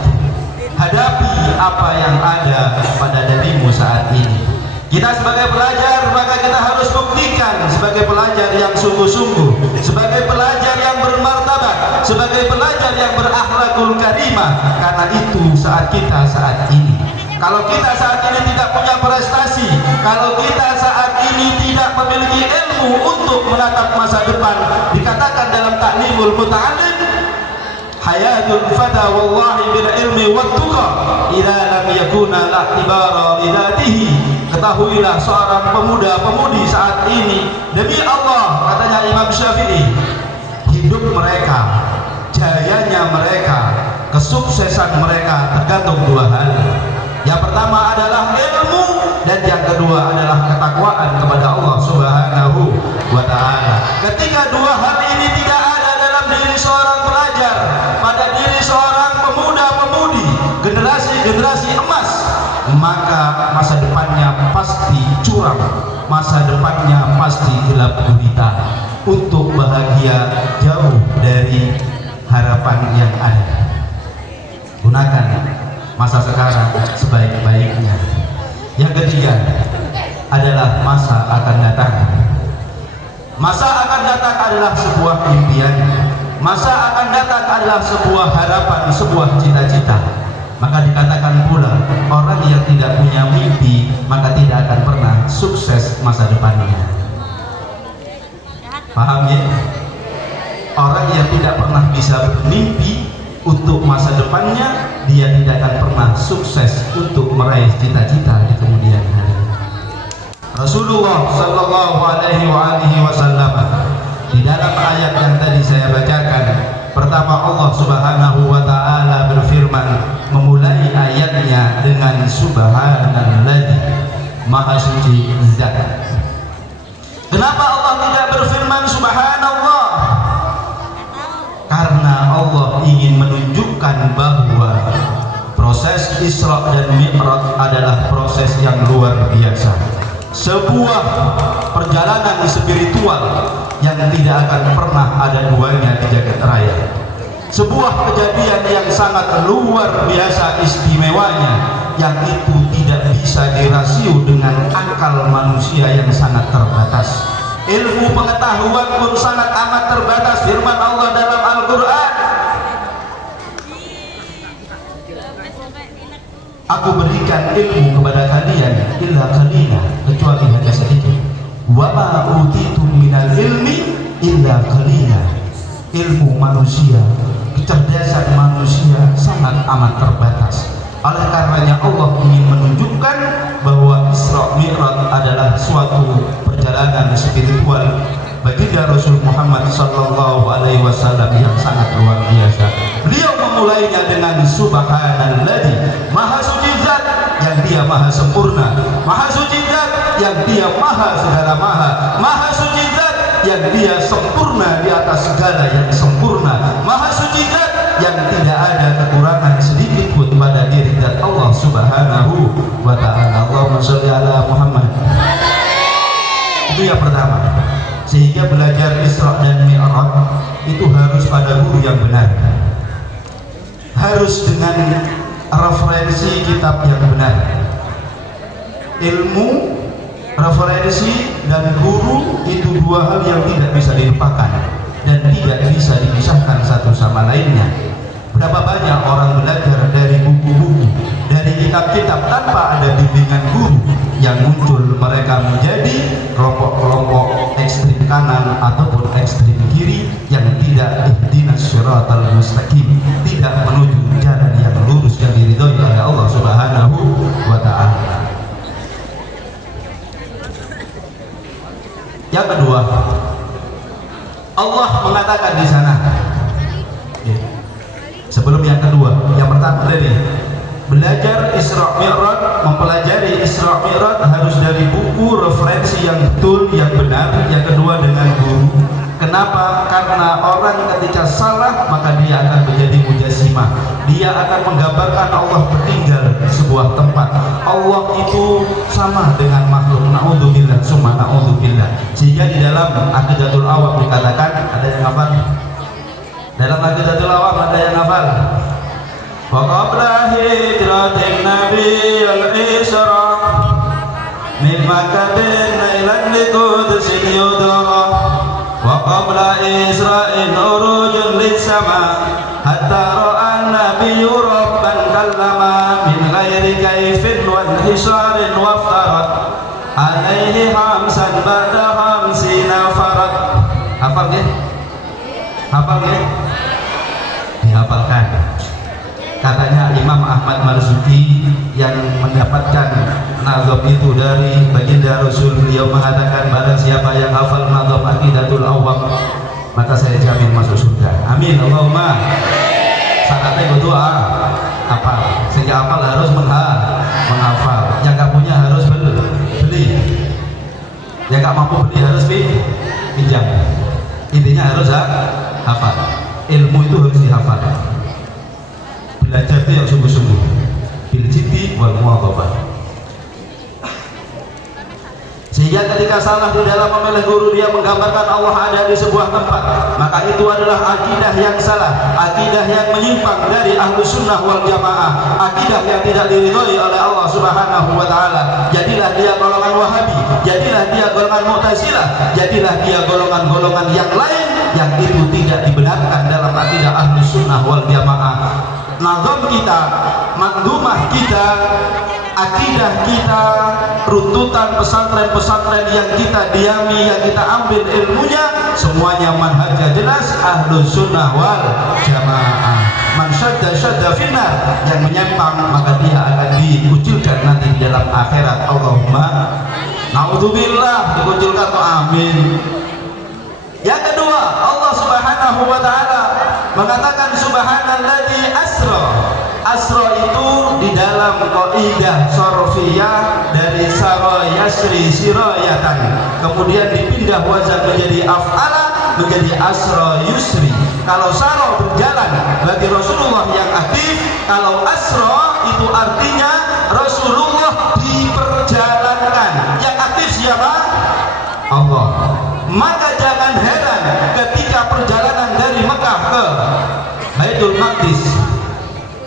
hadapi apa yang ada pada dirimu saat ini. Kita sebagai pelajar maka kita harus buktikan sebagai pelajar yang sungguh-sungguh, sebagai pelajar yang bermartabat, sebagai pelajar yang berakhlakul karimah. Karena itu saat kita saat ini, kalau kita saat ini tidak punya prestasi, kalau kita saat ini tidak memiliki ilmu untuk menatap masa depan, dikatakan dalam Ta'limul Muta'allim, hayatul fata wallahi bil ilmi wat tuqa idza lam yakuna la tibara lidatihi. Ketahuilah seorang pemuda-pemudi saat ini, demi Allah, katanya Imam Syafi'i, hidup mereka, jayanya mereka, kesuksesan mereka tergantung dua hal. Yang pertama adalah ilmu, dan yang kedua adalah ketakwaan kepada Allah Subhanahu wa ta'ala. Ketika dua hal ini tidak ada dalam diri seorang pelajar, pada diri seorang pemuda-pemudi, generasi-generasi emas, maka masa depannya pasti curam, masa depannya pasti gelap gulita. Untuk bahagia jauh dari harapan yang ada. Gunakan masa sekarang sebaik-baiknya. Yang ketiga adalah masa akan datang. Masa akan datang adalah sebuah impian. Masa akan datang adalah sebuah harapan, sebuah cita-cita. Maka dikatakan pula, orang yang tidak punya mimpi maka tidak akan pernah sukses masa depannya. Paham ya? Orang yang tidak pernah bisa bermimpi untuk masa depannya, dia tidak akan pernah sukses untuk meraih cita-cita di kemudian hari. Rasulullah sallallahu alaihi wasallam di dalam ayat yang tadi saya bacakan, pertama Allah Subhanahu wa taala berfirman, memulai ayatnya dengan subhanalladzi maha suci zat. Kenapa Allah tidak berfirman subhanallah? Karena Allah ingin menunjukkan bahwa proses Isra dan Mi'raj adalah proses yang luar biasa, sebuah perjalanan spiritual yang tidak akan pernah ada duanya di jagat raya, sebuah kejadian yang sangat luar biasa istimewanya, yang itu tidak bisa dirasiu dengan akal manusia yang sangat terbatas. Ilmu pengetahuan pun sangat amat terbatas. Firman Allah dalam Al-Quran, aku berikan ilmu kepada kalian illa qalila, kecuali hanya sedikit. Wa ma utitum minal ilmi illa qalila. Ilmu manusia, kecerdasan manusia sangat amat terbatas. Oleh karenanya Allah ingin menunjukkan bahwa Isra Mi'raj adalah suatu perjalanan spiritual baginda Rasul Muhammad sallallahu alaihi wasallam yang sangat luar biasa. Beliau memulainya dengan subhanalladzi maha suci zat, yang dia maha sempurna, maha suci zat yang dia maha segala maha, maha suci zat yang dia sempurna di atas segala yang sempurna, maha suci zat yang tidak ada kekurangan sedikit pun pada diri zat Allah Subhanahu wa ta'ala. Allahumma sholli ala Muhammad. Itu yang pertama. Sehingga belajar Isra dan Mi'raj itu harus pada guru yang benar, harus dengan referensi kitab yang benar. Ilmu, referensi, dan guru itu dua hal yang tidak bisa dilupakan dan tidak bisa dipisahkan satu sama lainnya. Berapa banyak orang belajar dari buku-buku, dari kitab-kitab tanpa ada bimbingan guru, yang muncul mereka menjadi kelompok-kelompok ekstrim kanan ataupun ekstrim kiri yang tidak ihdinas syiratal mustaqim, tidak menuju jalan yang lurus yang diridhoi oleh Allah Subhanahu wa ta'ala. Yang kedua, Allah mengatakan di sana, sebelum yang kedua, yang pertama tadi belajar Isra Mi'raj, mempelajari Isra Mi'raj harus dari buku, referensi yang betul, yang benar. Yang kedua dengan guru. Kenapa? Karena orang ketika salah maka dia akan menjadi mujassimah. Dia akan menggambarkan Allah bertinggal di sebuah tempat. Allah itu sama dengan makhluk. Na'udzubillah summa Aqidatul Awam dikatakan, ada yang hafal? Dalam Aqidatul Awam ada yang hafal? Wa qabla hijratin Nabi al-Isra min Makkatin ilan liqudsin yudara wa qabla Isra'in urujun lis-sama hatta ra'a Nabi Rabban kallama min ghairi kaifin wa hisarin waftarat alaihi hamsan ba'da hamsina farat. Hafal ya? Hafal ya? Dihafalkan. Katanya Imam Ahmad Marzuki yang mendapatkan nazam itu dari baginda Rasul, beliau mengatakan barang siapa yang hafal nazam Aqidatul Awam maka saya jamin masuk surga. Amin Allahumma. Syaratnya berdoa hafal, sehingga hafal harus menghafal. Yang gak punya harus beli, yang gak mampu beli harus pinjam. Intinya harus hafal. Ilmu itu harus dihafal. Belajar itu yang sungguh-sungguh, bil jiddi wal muwadhabah. Sehingga ketika salah di dalam memilih guru, dia menggambarkan Allah ada di sebuah tempat, maka itu adalah akidah yang salah, akidah yang menyimpang dari Ahlus Sunnah wal Jamaah, akidah yang tidak diridhoi oleh Allah Subhanahu wa taala. Jadilah dia golongan Wahabi, jadilah dia golongan Mu'tazilah, jadilah dia golongan-golongan yang lain yang itu tidak dibenarkan dalam akidah Ahlus Sunnah wal Jamaah. Nazam kita, mandumah kita, akidah kita, runtutan pesantren-pesantren yang kita diami, yang kita ambil ilmunya, semuanya manhajnya jelas Ahlus Sunnah wal Jamaah. Man syadda finnar, yang menyimpang maka dia akan dikucilkan nanti di dalam akhirat. Allahumma naudzubillah, dikucilkan. Amin. Yang kedua, Allah Subhanahu wa taala mengatakan subhanalladzi asra. Asra itu di dalam kaidah sarfiyah dari sara yasri sirayatan, kemudian dipindah wazan menjadi af'ala, menjadi asra yusri. Kalau sara berjalan bagi Rasulullah yang aktif, kalau asra itu artinya Rasulullah diperjalankan. Yang aktif siapa? Allah. Maka jangan heran ketika perjalanan dari Mekah ke Baitul Maqdis,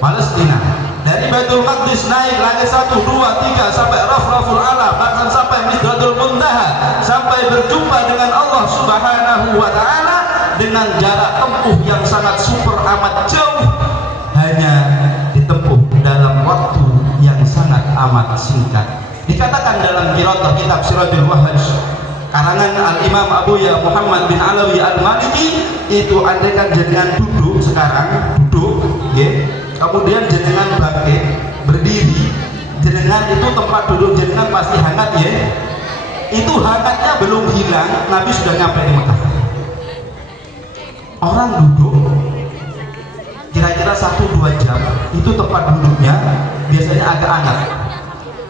Palestina, dari Baitul Maqdis naik lagi 1, 2, 3 sampai Rafraful Ala, bahkan sampai Midratul Muntaha, sampai berjumpa dengan Allah Subhanahu wa taala dengan jarak tempuh yang sangat super amat jauh, hanya ditempuh dalam waktu yang sangat amat singkat. Dikatakan dalam kitab Siratul Wahhaj karangan Al-Imam Abu Ya Muhammad bin Alawi Al-Maliki, itu andaikan jenengan duduk sekarang, ya, kemudian jenengan bangkit berdiri, jenengan itu tempat duduk jenengan pasti hangat ya, itu hangatnya belum hilang, Nabi sudah nyampe di Mekah. Orang duduk kira-kira 1-2 jam, itu tempat duduknya biasanya agak hangat.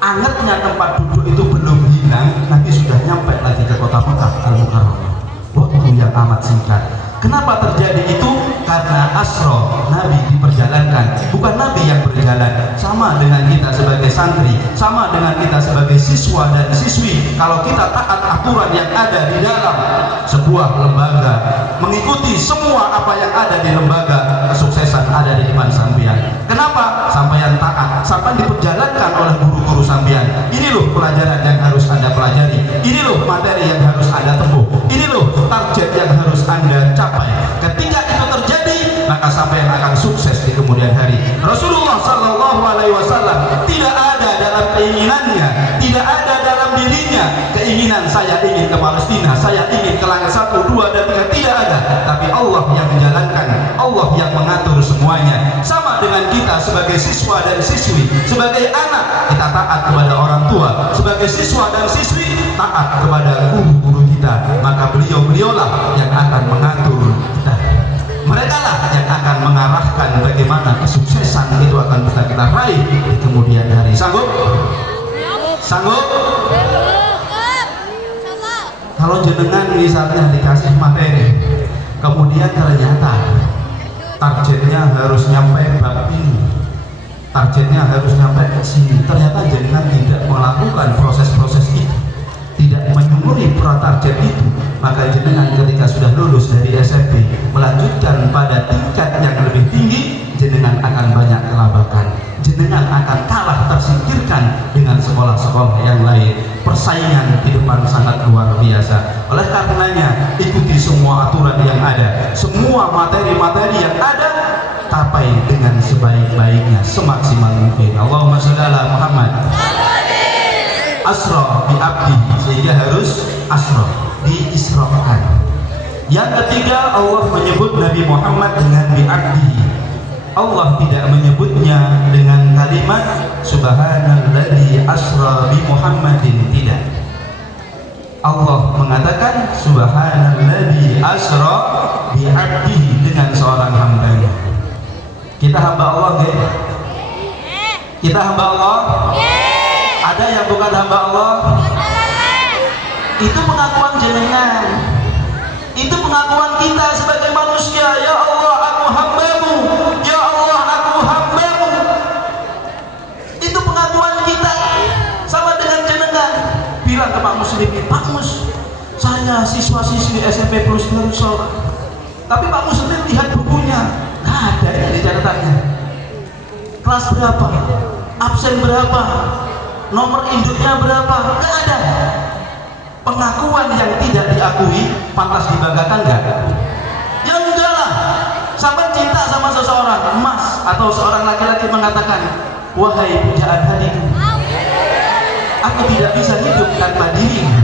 Angetnya tempat duduk itu belum hilang, Nabi sudah nyampe lagi ke kota Mekah Al-Mukarramah. Waktu yang amat singkat. Kenapa terjadi itu? Karena asro, Nabi diperjalankan, bukan Nabi yang berjalan. Sama dengan kita sebagai santri, sama dengan kita sebagai siswa dan siswi. Kalau kita taat aturan yang ada di dalam sebuah lembaga, mengikuti semua apa yang ada di lembaga, kesuksesan ada di depan sampean. Kenapa? Sampean taat, sampean diperjalankan oleh guru-guru sampean. Ini loh pelajaran yang harus Anda pelajari. Ini loh materi yang harus Anda tempuh. Ini loh target yang harus Anda capai. Ketika itu terjadi, maka sampean akan sukses di kemudian hari. Rasulullah Shallallahu Alaihi Wasallam tidak ada dalam keinginannya, tidak ada dalam dirinya keinginan saya ingin ke Palestina, saya ingin ke langit 1, 2, dan 3, tidak ada. Tapi Allah yang menjalankan, Allah yang mengatur semuanya. Sama dengan kita sebagai siswa dan siswi, sebagai anak kita taat kepada orang tua, sebagai siswa dan siswi taat kepada guru-guru kita, maka beliau-beliaulah yang akan mengatur kita. Mereka lah yang akan mengarahkan bagaimana kesuksesan itu akan bisa kita raih di kemudian hari. Sanggup? Sanggup? Kalau jenengan misalnya dikasih materi, kemudian ternyata targetnya harus nyampe bab ini, targetnya harus nyampe ke sini, ternyata jenengan tidak melakukan proses-proses itu, tidak menyumuri pratarget itu, maka jenengan ketika sudah lulus dari SMP melanjutkan pada tingkat yang lebih tinggi, jenengan akan banyak kelabakan, jenengan akan kalah tersingkirkan dengan sekolah-sekolah yang lain. Persaingan di depan sangat luar biasa. Oleh karenanya ikuti semua aturan yang ada, semua materi-materi yang ada, capai dengan sebaik-baiknya, semaksimal mungkin. Allahumma sholli ala Muhammad. Asra bi abdi, sehingga harus asra, diisrakan. Yang ketiga, Allah menyebut Nabi Muhammad dengan bi abdi. Allah tidak menyebutnya dengan kalimat subhanalladzi asra bi Muhammadin, tidak. Allah mengatakan subhanalladzi asra bi abdihi, dengan seorang hambanya. Kita hamba Allah, nggih? Kita hamba Allah? Ada yang bukan hamba Allah? Itu pengakuan jenengan, itu pengakuan kita sebagai manusia. Ya Allah, aku hambamu. Ya Allah, aku hambamu. Itu pengakuan kita. Sama dengan jenengan bilang ke Pak Muslim, Pak Mus, saya siswa-siswi SMP Plus Darussalam. Tapi Pak Muslim lihat bukunya, nggak ada yang di catatannya. Kelas berapa? Absen berapa? Nomor induknya berapa? Nggak ada. Pengakuan yang tidak diakui pantas dibanggakan nggak? Ya enggak lah. Sampai cinta sama seseorang, emas atau seorang laki-laki mengatakan, wahai pujaan hatiku, aku tidak bisa hidup tanpa dirimu.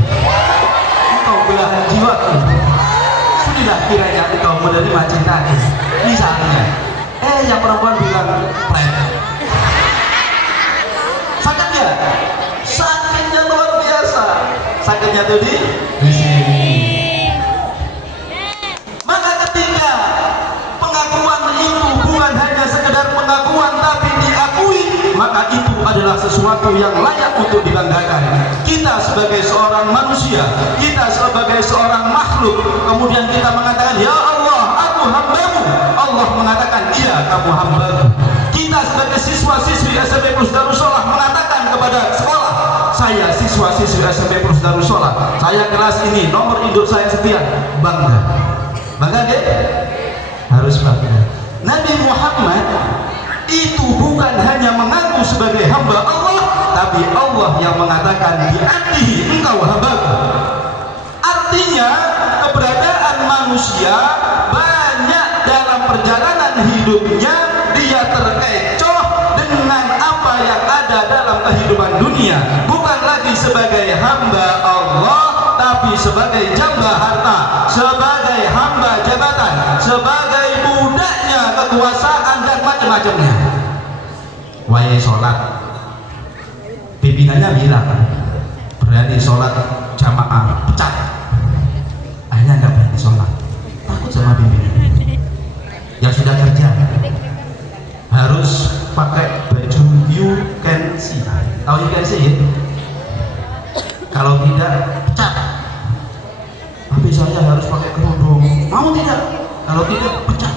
Engkau belahan jiwaku. Sudah kiranya engkau menerima cintaku. Misalnya, yang perempuan bilang, pret. Sakit ya? Sakitnya luar biasa. Sakitnya tuh di sini. Maka ketika pengakuan itu bukan hanya sekedar pengakuan tapi diakui, maka itu adalah sesuatu yang layak untuk dibanggakan. Kita sebagai seorang manusia, kita sebagai seorang makhluk, kemudian kita mengatakan, ya Allah, aku hambamu. Allah mengatakan, iya, kamu hambamu. Kita sebagai siswa-siswi SMP Plus Darussalam mengatakan kepada sekolah, saya siswa-siswi SMP Plus Darussalam, saya kelas ini, nomor induk saya sekian. Bangga. Bangga deh? Harus bangga. Nabi Muhammad itu bukan hanya mengaku sebagai hamba Allah, tapi Allah yang mengatakan, bi'abdihi, engkau hambaku. Artinya keberadaan manusia banyak dalam perjalanan hidupnya dia terkecoh dengan apa yang ada dalam kehidupan dunia, bukan lagi sebagai hamba Allah tapi sebagai jamba harta, sebagai hamba jabatan, sebagai budaknya kekuasaan dan macam-macamnya. Wahai sholat, pimpinannya bilang berani sholat jamaah pecat, akhirnya nggak berani sholat, takut sama pimpinan. Yang sudah kerja harus pakai baju you can see. Tahu you can see ya? Kalau tidak pecat. Tapi saya harus pakai kerudung. Mau tidak? Kalau tidak pecat.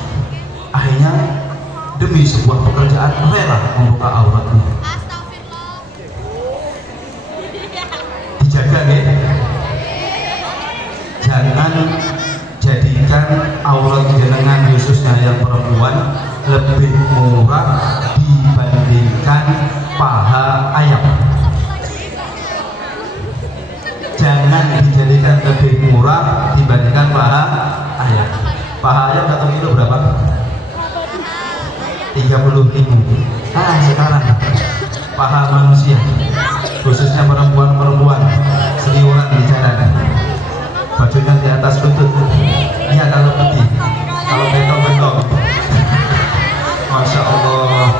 Akhirnya demi sebuah pekerjaan rela membuka auratnya. Dijaga ya. Jangan jadikan aurat jenengan khususnya yang perempuan lebih murah dibandingkan paha ayam. Jangan dijadikan lebih murah dibandingkan paha ayam. Paha ayam 1 kilo berapa? 30.000. Sekarang paha manusia khususnya perempuan-perempuan seliuran di jalan, bajunya di atas lutut. Iya kalau putih, kalau bentong-bentong. Masya Allah,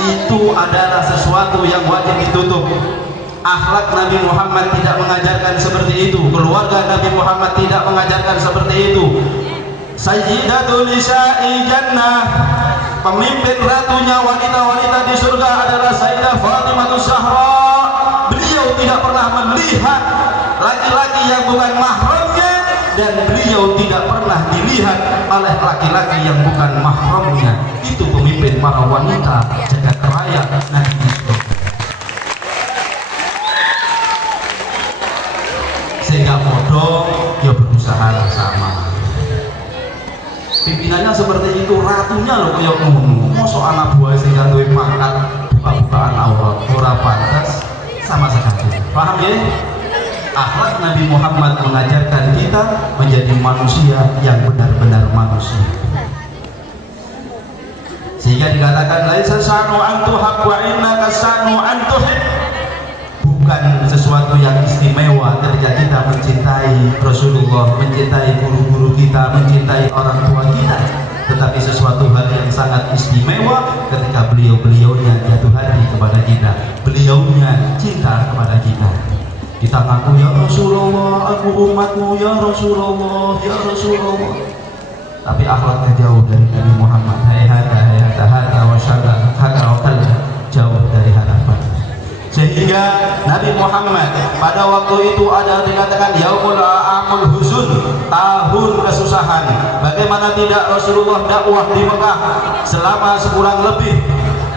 itu adalah sesuatu yang wajib ditutup. Akhlak Nabi Muhammad tidak mengajarkan seperti itu, keluarga Nabi Muhammad tidak mengajarkan seperti itu. Sayyidatul nisa'i jannah, pemimpin ratunya wanita-wanita di surga adalah Sayyidah Fatimah Zahra. Beliau tidak pernah melihat laki-laki yang bukan mahramnya, dan beliau tidak pernah dilihat oleh laki-laki yang bukan mahramnya. Itu pemimpin para wanita jagat raya Nabi Muhammad. sehingga podo ya berusaha sama. Pimpinannya seperti itu, ratunya loh kayak ngono. Mosok anak buah sehingga duwe pangkat buka-bukaan aurat ora pantas sama sekali. Paham ya? Akhlak Nabi Muhammad mengajarkan kita menjadi manusia yang benar-benar manusia. Sehingga dikatakan laisa sanu antuhab wa innaka sanu antuhib. Bukan sesuatu yang istimewa ketika kita mencintai Rasulullah, mencintai guru-guru kita, mencintai orang tua kita, tetapi sesuatu hal yang sangat istimewa ketika beliau-beliaunya jatuh hati kepada kita, beliaunya cinta kepada kita. Kita ngaku ya Rasulullah, aku umatmu ya Rasulullah, ya Rasulullah, tapi akhlaknya jauh dari Nabi Muhammad. Hayata wa syarra wa kalla, jauh dari harapan. Sehingga Nabi Muhammad pada waktu itu ada dikatakan yaumul amul huzun, tahun kesusahan. Bagaimana tidak Rasulullah dakwah di Mekah selama sebulan lebih,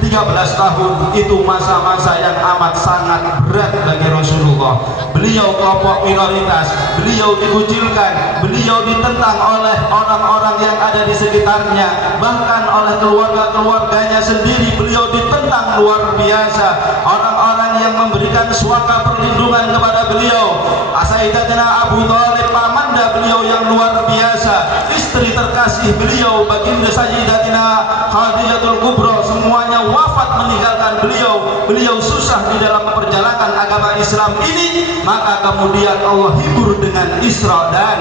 13 tahun. Itu masa-masa yang amat sangat berat bagi Rasulullah. Beliau kelompok minoritas, beliau dikucilkan, beliau ditentang oleh orang-orang yang ada di sekitarnya, bahkan oleh keluarga-keluarganya sendiri beliau ditentang luar biasa. Orang-orang yang memberikan suaka perlindungan kepada beliau, Sayyidatina Abu Thalib, pamanda beliau yang luar biasa, istri terkasih beliau baginda Sayyidatina Khadijatul Kubra, semuanya wafat meninggalkan beliau. Beliau susah di dalam perjalanan agama Islam ini, maka kemudian Allah hibur dengan Isra dan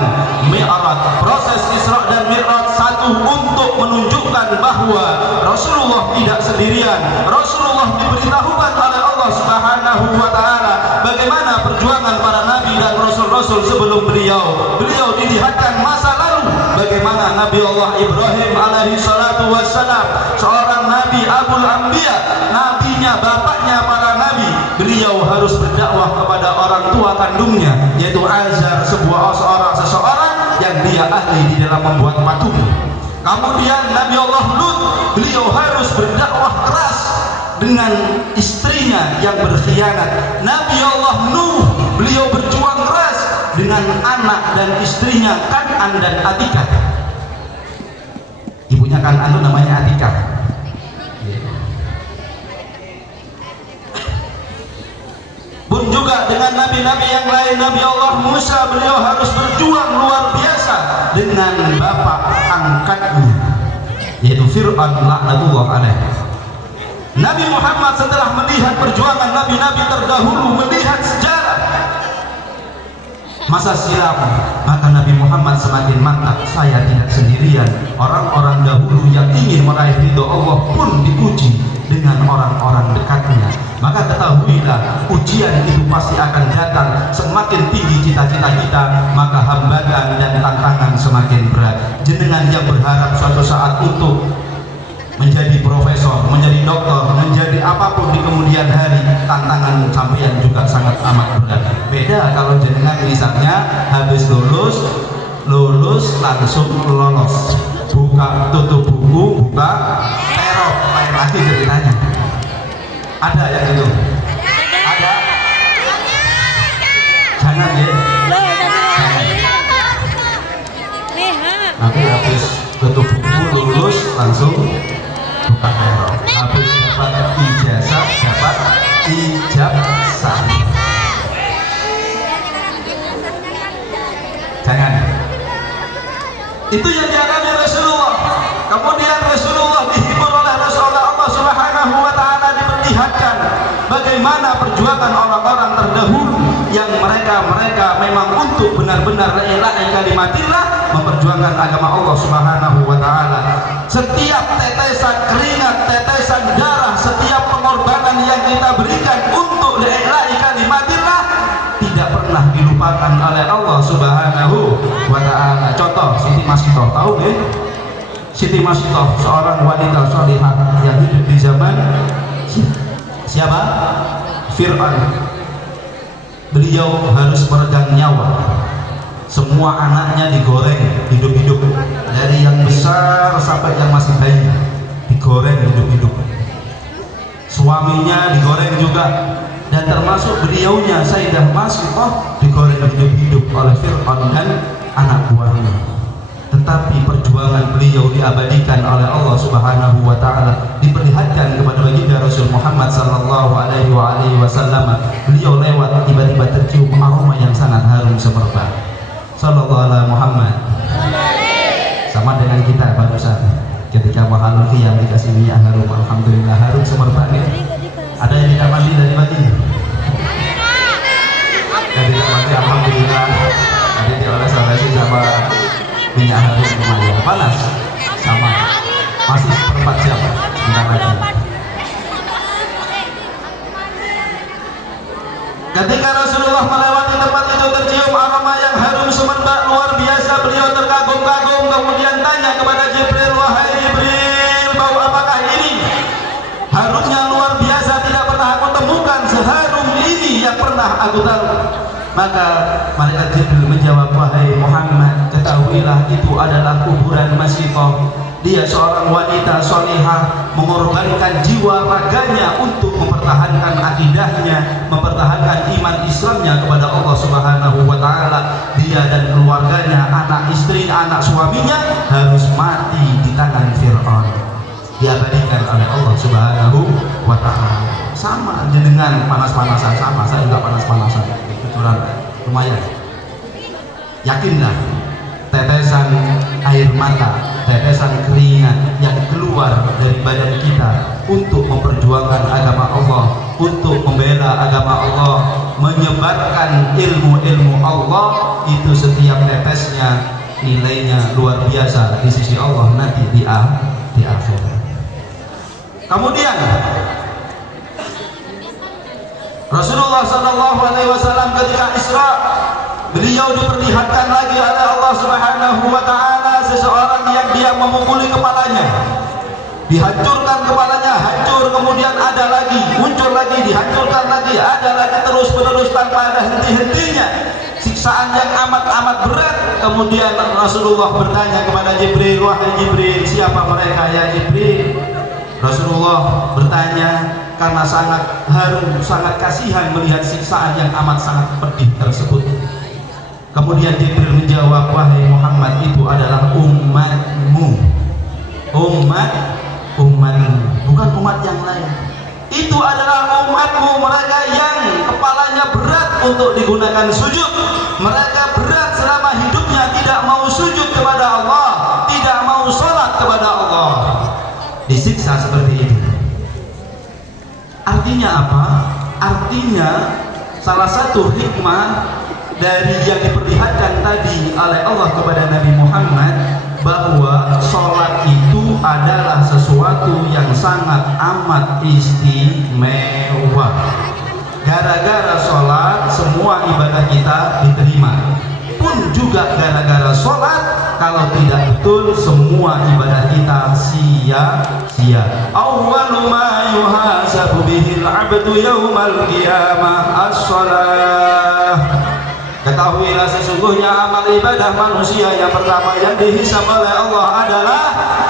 Mi'raj. Proses Isra dan Mi'raj satu untuk menunjukkan bahwa Rasulullah tidak sendirian. Rasulullah diberitahukan oleh Allah Subhanahu wa taala bagaimana perjuangan para nabi dan rasul-rasul sebelum beliau. Beliau dilihatkan masa lalu bagaimana Nabi Allah Ibrahim alaihi salatu wassalam, seorang nabi Abul Anbiya, nabinya, bapaknya para nabi. Beliau harus berdakwah kepada orang tua kandungnya, yaitu Azar, seseorang yang dia ahli di dalam membuat patung. Kemudian Nabi Allah Lut, beliau harus berdakwah keras dengan istrinya yang berkhianat. Nabi Allah Nuh, beliau berjuang keras dengan anak dan istrinya Kan'an dan Atikah. Ibunya Kan'an itu namanya Atikah. Pun juga dengan nabi-nabi yang lain. Nabi Allah Musa, beliau harus berjuang luar biasa dengan bapak angkatnya, yaitu Fir'aun laknatullah alaih. Nabi Muhammad setelah melihat perjuangan nabi-nabi terdahulu, melihat sejarah masa silam, maka Nabi Muhammad semakin mantap. Saya tidak sendirian. Orang-orang dahulu yang ingin meraih ridho Allah pun diuji dengan orang-orang dekatnya. Maka ketahuilah, ujian itu pasti akan datang. Semakin tinggi cita-cita kita, maka hambatan dan tantangan semakin berat. Jenengan yang berharap suatu saat untuk menjadi profesor, menjadi doktor, menjadi apapun di kemudian hari, tantangan sampeyan juga sangat amat berat. Beda kalau jenengan misalnya habis lulus langsung lolos, buka tutup buku, buka terop, lain lagi ceritanya. Ada yang gitu? Ada? Jangan ya. Nanti habis tutup buku, lulus langsung bukan teror. Habis dapat ijazah, dapat ijazah. Jangan. Itu yang dialami Rasulullah. Kemudian Rasulullah dihibur oleh Rasulullah. Allah Subhanahu wa taala diperlihatkan bagaimana perjuangan orang-orang terdahulu yang mereka memang untuk benar-benar la ilaha kalimatillah, memperjuangkan agama Allah Subhanahu wa taala. Setiap tetesan keringat, tetesan darah, setiap pengorbanan yang kita berikan untuk la ilaha kalimatillah tidak pernah dilupakan oleh Allah Subhanahu wa taala. Contoh Siti Masitoh, tahu nggih? Siti Masitoh seorang wanita salihah yang hidup di zaman siapa? Fir'aun. Beliau harus meregang nyawa. Semua anaknya digoreng hidup-hidup, dari yang besar sampai yang masih bayi digoreng hidup-hidup. Suaminya digoreng juga. dan termasuk beliaunya Sayyidah Masyiqah digoreng hidup-hidup oleh Fir'aun dan anak buahnya. Tetapi perjuangan beliau diabadikan oleh Allah Subhanahu wa taala, diperlihatkan kepada baginda Rasul Muhammad sallallahu alaihi wasallam. Beliau lewat tiba-tiba tercium aroma yang sangat harum semerbak. Sallallahu alaihi Muhammad. Sama dengan kita barusan ketika mahalul qiyam dikasih minyak harum, alhamdulillah harum semerbak ya. Ada yang tidak mandi dari pagi? Yang tidak mandi alhamdulillah. Tadi dioles-olesin sama minyak harum lumayan panas, sama masih seperempat jam sebentar lagi. Ketika Rasulullah melewati tempat itu tercium aroma yang harum semerbak luar biasa. Beliau terkagum-kagum, kemudian tanya kepada Jibril, wahai Jibril, bau apakah ini? Harumnya luar biasa, tidak pernah aku temukan seharum ini yang pernah aku tahu. Maka malaikat Jibril menjawab, wahai Muhammad, ketahuilah itu adalah kuburan Masyiqah. Dia seorang wanita solihah, mengorbankan jiwa raganya untuk mempertahankan akidahnya, mempertahankan iman Islamnya kepada Allah Subhanahu wa taala. Dia dan keluarganya, anak istrinya, anak suaminya harus mati di tangan Fir'aun. Diabadikan oleh Allah Subhanahu wa taala. Sama jenengan panas-panasan, sama saya enggak panas-panasan. Kecuali lumayan. Yakinlah, tetesan air mata, tetesan keringat yang keluar dari badan kita untuk memperjuangkan agama Allah, untuk membela agama Allah, menyebarkan ilmu-ilmu Allah, itu setiap tetesnya nilainya luar biasa di sisi Allah nanti di akhirat. Kemudian Rasulullah SAW ketika Isra, beliau diperlihatkan lagi oleh Allah Subhanahu wa taala seseorang yang dia memukuli kepalanya, dihancurkan kepalanya, hancur, kemudian ada lagi, muncul lagi, dihancurkan lagi, ada lagi, terus menerus tanpa ada henti-hentinya. Siksaan yang amat berat. Kemudian Rasulullah bertanya kepada Jibril, wahai Jibril, siapa mereka ya Jibril? Rasulullah bertanya karena sangat harum, sangat kasihan melihat siksaan yang amat sangat pedih tersebut. Kemudian Jibril menjawab, wahai Muhammad, itu adalah umatmu. Umatmu, bukan umat yang lain. Itu adalah umatmu, mereka yang kepalanya berat untuk digunakan sujud. Mereka berat selama hidupnya tidak mau sujud kepada Allah, tidak mau sholat kepada Allah. Disiksa seperti itu. Artinya apa? Artinya salah satu hikmah dari yang diperlihatkan tadi oleh Allah kepada Nabi Muhammad, bahwa sholat itu adalah sesuatu yang sangat amat istimewa. Gara-gara sholat semua ibadah kita diterima. Pun juga gara-gara sholat, kalau tidak betul semua ibadah kita sia-sia. Awwalu ma yuhasabu bihil abdu yawmal qiyamah as-sholah. Ketahuilah sesungguhnya amal ibadah manusia yang pertama yang dihisab oleh Allah adalah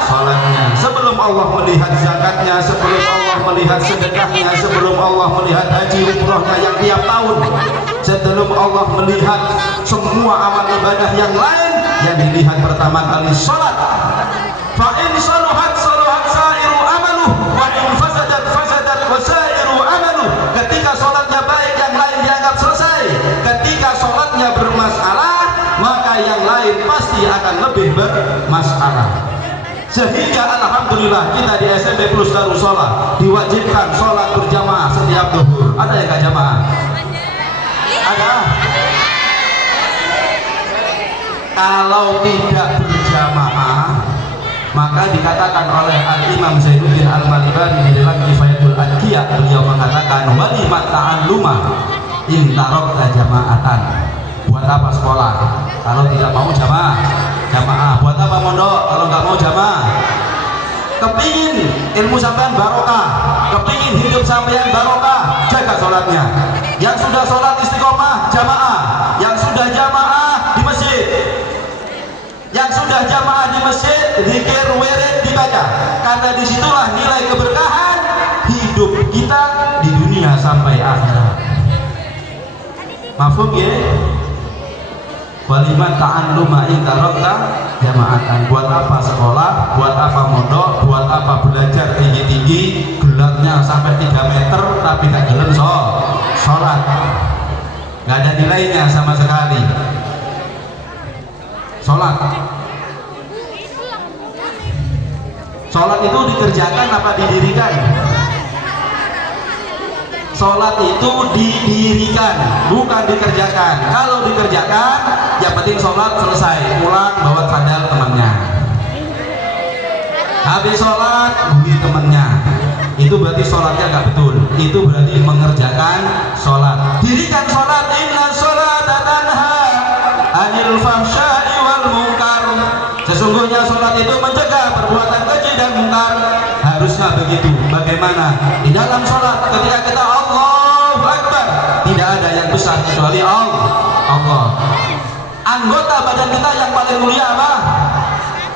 sholatnya. Sebelum Allah melihat zakatnya, sebelum Allah melihat sedekahnya, sebelum Allah melihat haji umrohnya yang tiap tahun, sebelum Allah melihat semua amal ibadah yang lain, yang dilihat pertama kali sholat. Fa in saluhat saluhat sairu amaluh, wa in fasadat fasadat wasairu amaluh. Ketika sholatnya baik, yang lain dianggap selesai. Ketika sholatnya bermasalah, maka yang lain pasti akan lebih bermasalah. Sehingga alhamdulillah kita di SMP Plus Darussalam diwajibkan sholat berjamaah setiap zuhur. Ada yang gak jamaah? Ada? Kalau tidak berjamaah, maka dikatakan oleh Al-Imam Zainuddin Al-Malibari di dalam Kifayatul Adqiyah, beliau mengatakan walimat ta'allumah intarokta jama'atan. Buat apa sekolah kalau tidak mau jamaah? Buat apa mondok kalau nggak mau jamaah? Kepingin ilmu sampean barokah, kepingin hidup sampean barokah, jaga sholatnya. Yang sudah sholat istiqomah jamaah, yang sudah jamaah di masjid, yang sudah jamaah di masjid, zikir wirid dibaca, karena disitulah nilai keberkahan hidup kita di dunia sampai akhirat. Mafhum ya? Waliman ta'alluma in tarakta jama'atan. Buat apa sekolah, buat apa mondok, buat apa belajar tinggi-tinggi, gelarnya sampai 3 meter tapi gak gelem sholat, gak ada nilainya sama sekali. Sholat itu dikerjakan apa didirikan? Sholat itu didirikan, bukan dikerjakan. Kalau dikerjakan, yang penting sholat selesai, pulang bawa sandal temannya. Habis sholat, budi temannya. Itu berarti sholatnya nggak betul. Itu berarti mengerjakan sholat. Dirikan sholat. Inna sholata tanha anil fahsya'i wal munkar. Sesungguhnya sholat itu mencegah perbuatan keji dan mungkar. Harusnya begitu. Bagaimana? Di dalam sholat ketika kita Allahu Akbar, tidak ada yang besar kecuali Allah. Anggota badan kita yang paling mulia apa?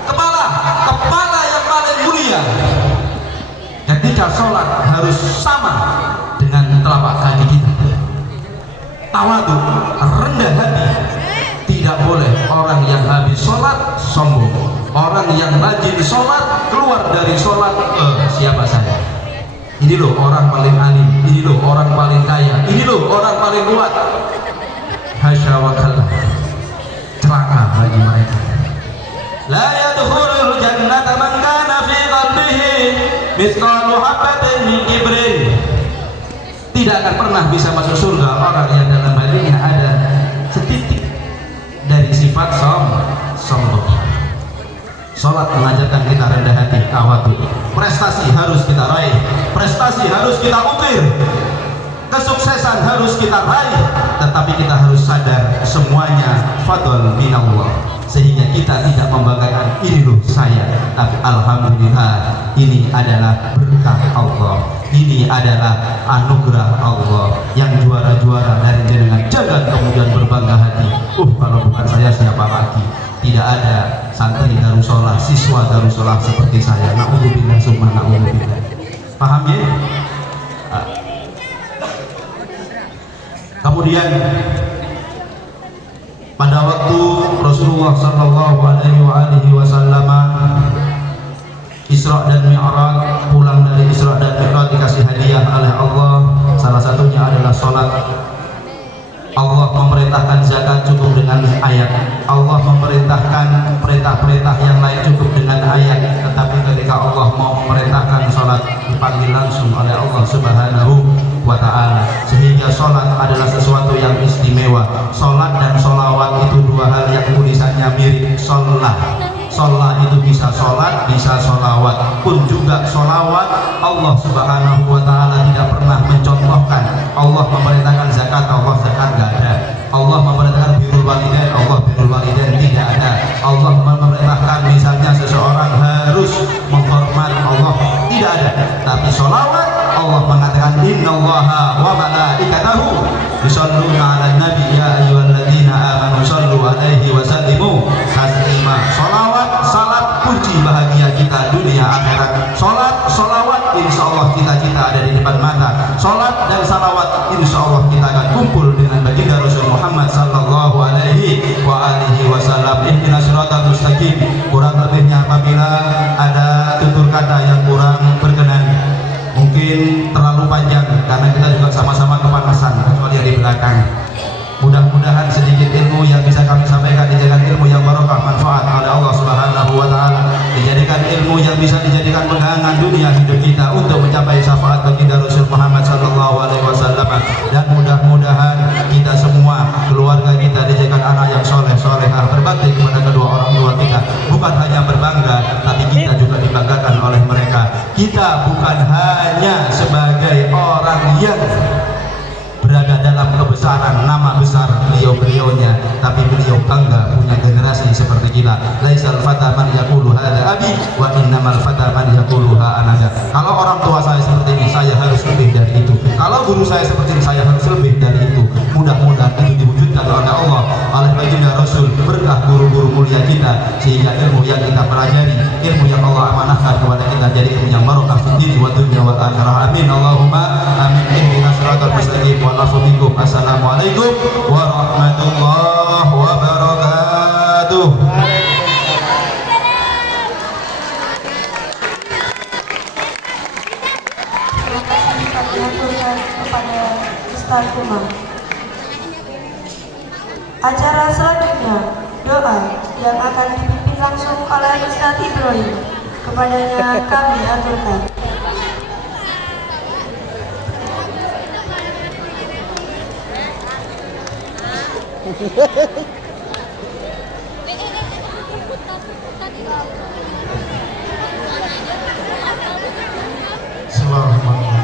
Kepala yang paling mulia. Ketika sholat harus sama dengan telapak kaki kita. Tawadu, rendah hati. Tidak boleh orang yang habis sholat sombong. Orang yang rajin sholat keluar dari sholat, siapa saya? Ini loh orang paling alim, ini loh orang paling kaya, ini loh orang paling kuat. Hasya wa kalla. Celaka bagi mereka. La yadkhulul jannata man kana fi qalbihi mithqalu habatin min kibrin. Tidak akan pernah bisa masuk surga orang yang dalam hatinya ada setitik dari sifat sombong. Sholat mengajarkan kita rendah hati, tawadu. Prestasi harus kita raih, prestasi harus kita ukir, kesuksesan harus kita raih, tetapi kita harus sadar semuanya fadl minallah, sehingga kita tidak membanggakan ini loh saya, tapi alhamdulillah ini adalah berkah Allah, ini adalah anugerah Allah. Yang juara-juara dari jenengan jangan kemudian berbangga hati, kalau bukan saya siapa lagi. Tidak ada santri Darussolah, siswa Darussolah seperti saya. Na'udzubillah summa na'udzubillah. Paham ya? Kemudian pada waktu Rasulullah sallallahu alaihi wasallam Isra dan Mi'raj, pulang dari Isra dan Mi'raj dikasih hadiah oleh Allah. Salah satunya adalah sholat. Allah memerintahkan zakat cukup dengan ayat. Allah memerintahkan perintah-perintah yang lain cukup dengan ayat. Tetapi ketika Allah mau memerintahkan sholat, dipanggil langsung oleh Allah Subhanahu wa ta'ala. Sehingga sholat adalah sesuatu yang istimewa. Sholat dan sholawat itu dua hal yang tulisannya mirip. Sholat itu bisa sholat, bisa sholawat. Pun juga sholawat, Allah Subhanahu wa ta'ala tidak pernah mencontohkan. Allah memerintahkan zakat, Allah zakat gak ada. Allah memerintahkan birrul walidain, Allah birrul walidain tidak ada. Allah memerintahkan misalnya seseorang harus menghormat, Allah tidak ada. Tapi sholawat, Allah mengatakan innallaha wa malaikatahu yusholluna 'alan nabi ya ayyuhalladzina amanu shollu 'alaihi wa sallimu taslima. Sholawat, salat kunci bahagia kita dunia akhirat. Sholawat insyaallah cita-cita ada di depan mata. Sholat dan salawat insyaallah kita akan kumpul dengan baginda Rasul Muhammad sallallahu alaihi wa alihi wasallam. Ihdinas siratal mustaqim. Kurang lebihnya apabila ada tutur kata yang kurang berkenan, mungkin terlalu panjang karena kita juga sama-sama kepanasan, kecuali yang di belakang. Mudah-mudahan sedikit ilmu yang bisa kami sampaikan dijadikan ilmu yang barokah, manfaat oleh Allah Subhanahu wa ta'ala, dijadikan ilmu yang bisa dijadikan pegangan dunia hidup kita untuk mencapai syafaat baginda Rasul Muhammad sallallahu alaihi wasallam. Dan mudah-mudahan kita semua, keluarga kita dijadikan anak yang soleh solehah, berbakti kepada kedua orang tua kita. Bukan hanya berbangga, tapi kita juga dibanggakan oleh mereka. Kita bukan hanya sebagai orang yang berada dalam kebesaran nama besar beliau-beliaunya, tapi beliau bangga punya generasi seperti kita. Laisal fata man yaqulu hadza abi wa innamal fata man yaqulu ha ana. Kalau orang tua saya seperti ini, saya harus lebih dari itu. Kalau guru saya seperti ini, saya harus lebih dari itu. Mudah-mudahan itu diwujudkan oleh Allah, oleh baginda Rasul, berkah guru-guru mulia kita, sehingga ilmu yang kita pelajari, ilmu yang Allah amanahkan kepada kita jadi ilmu yang barokah fid dini wa dunya wal akhirah. Amin Allahumma amin. shiratal mustaqim. Wa lafudikum. Assalamualaikum warahmatullahi wabarakatuh. Kepada Ustaz Umar. Acara selanjutnya doa yang akan dipimpin langsung oleh Ustaz Ibrahim. Kepadanya kami aturkan. Bismillahirrahmanirrahim.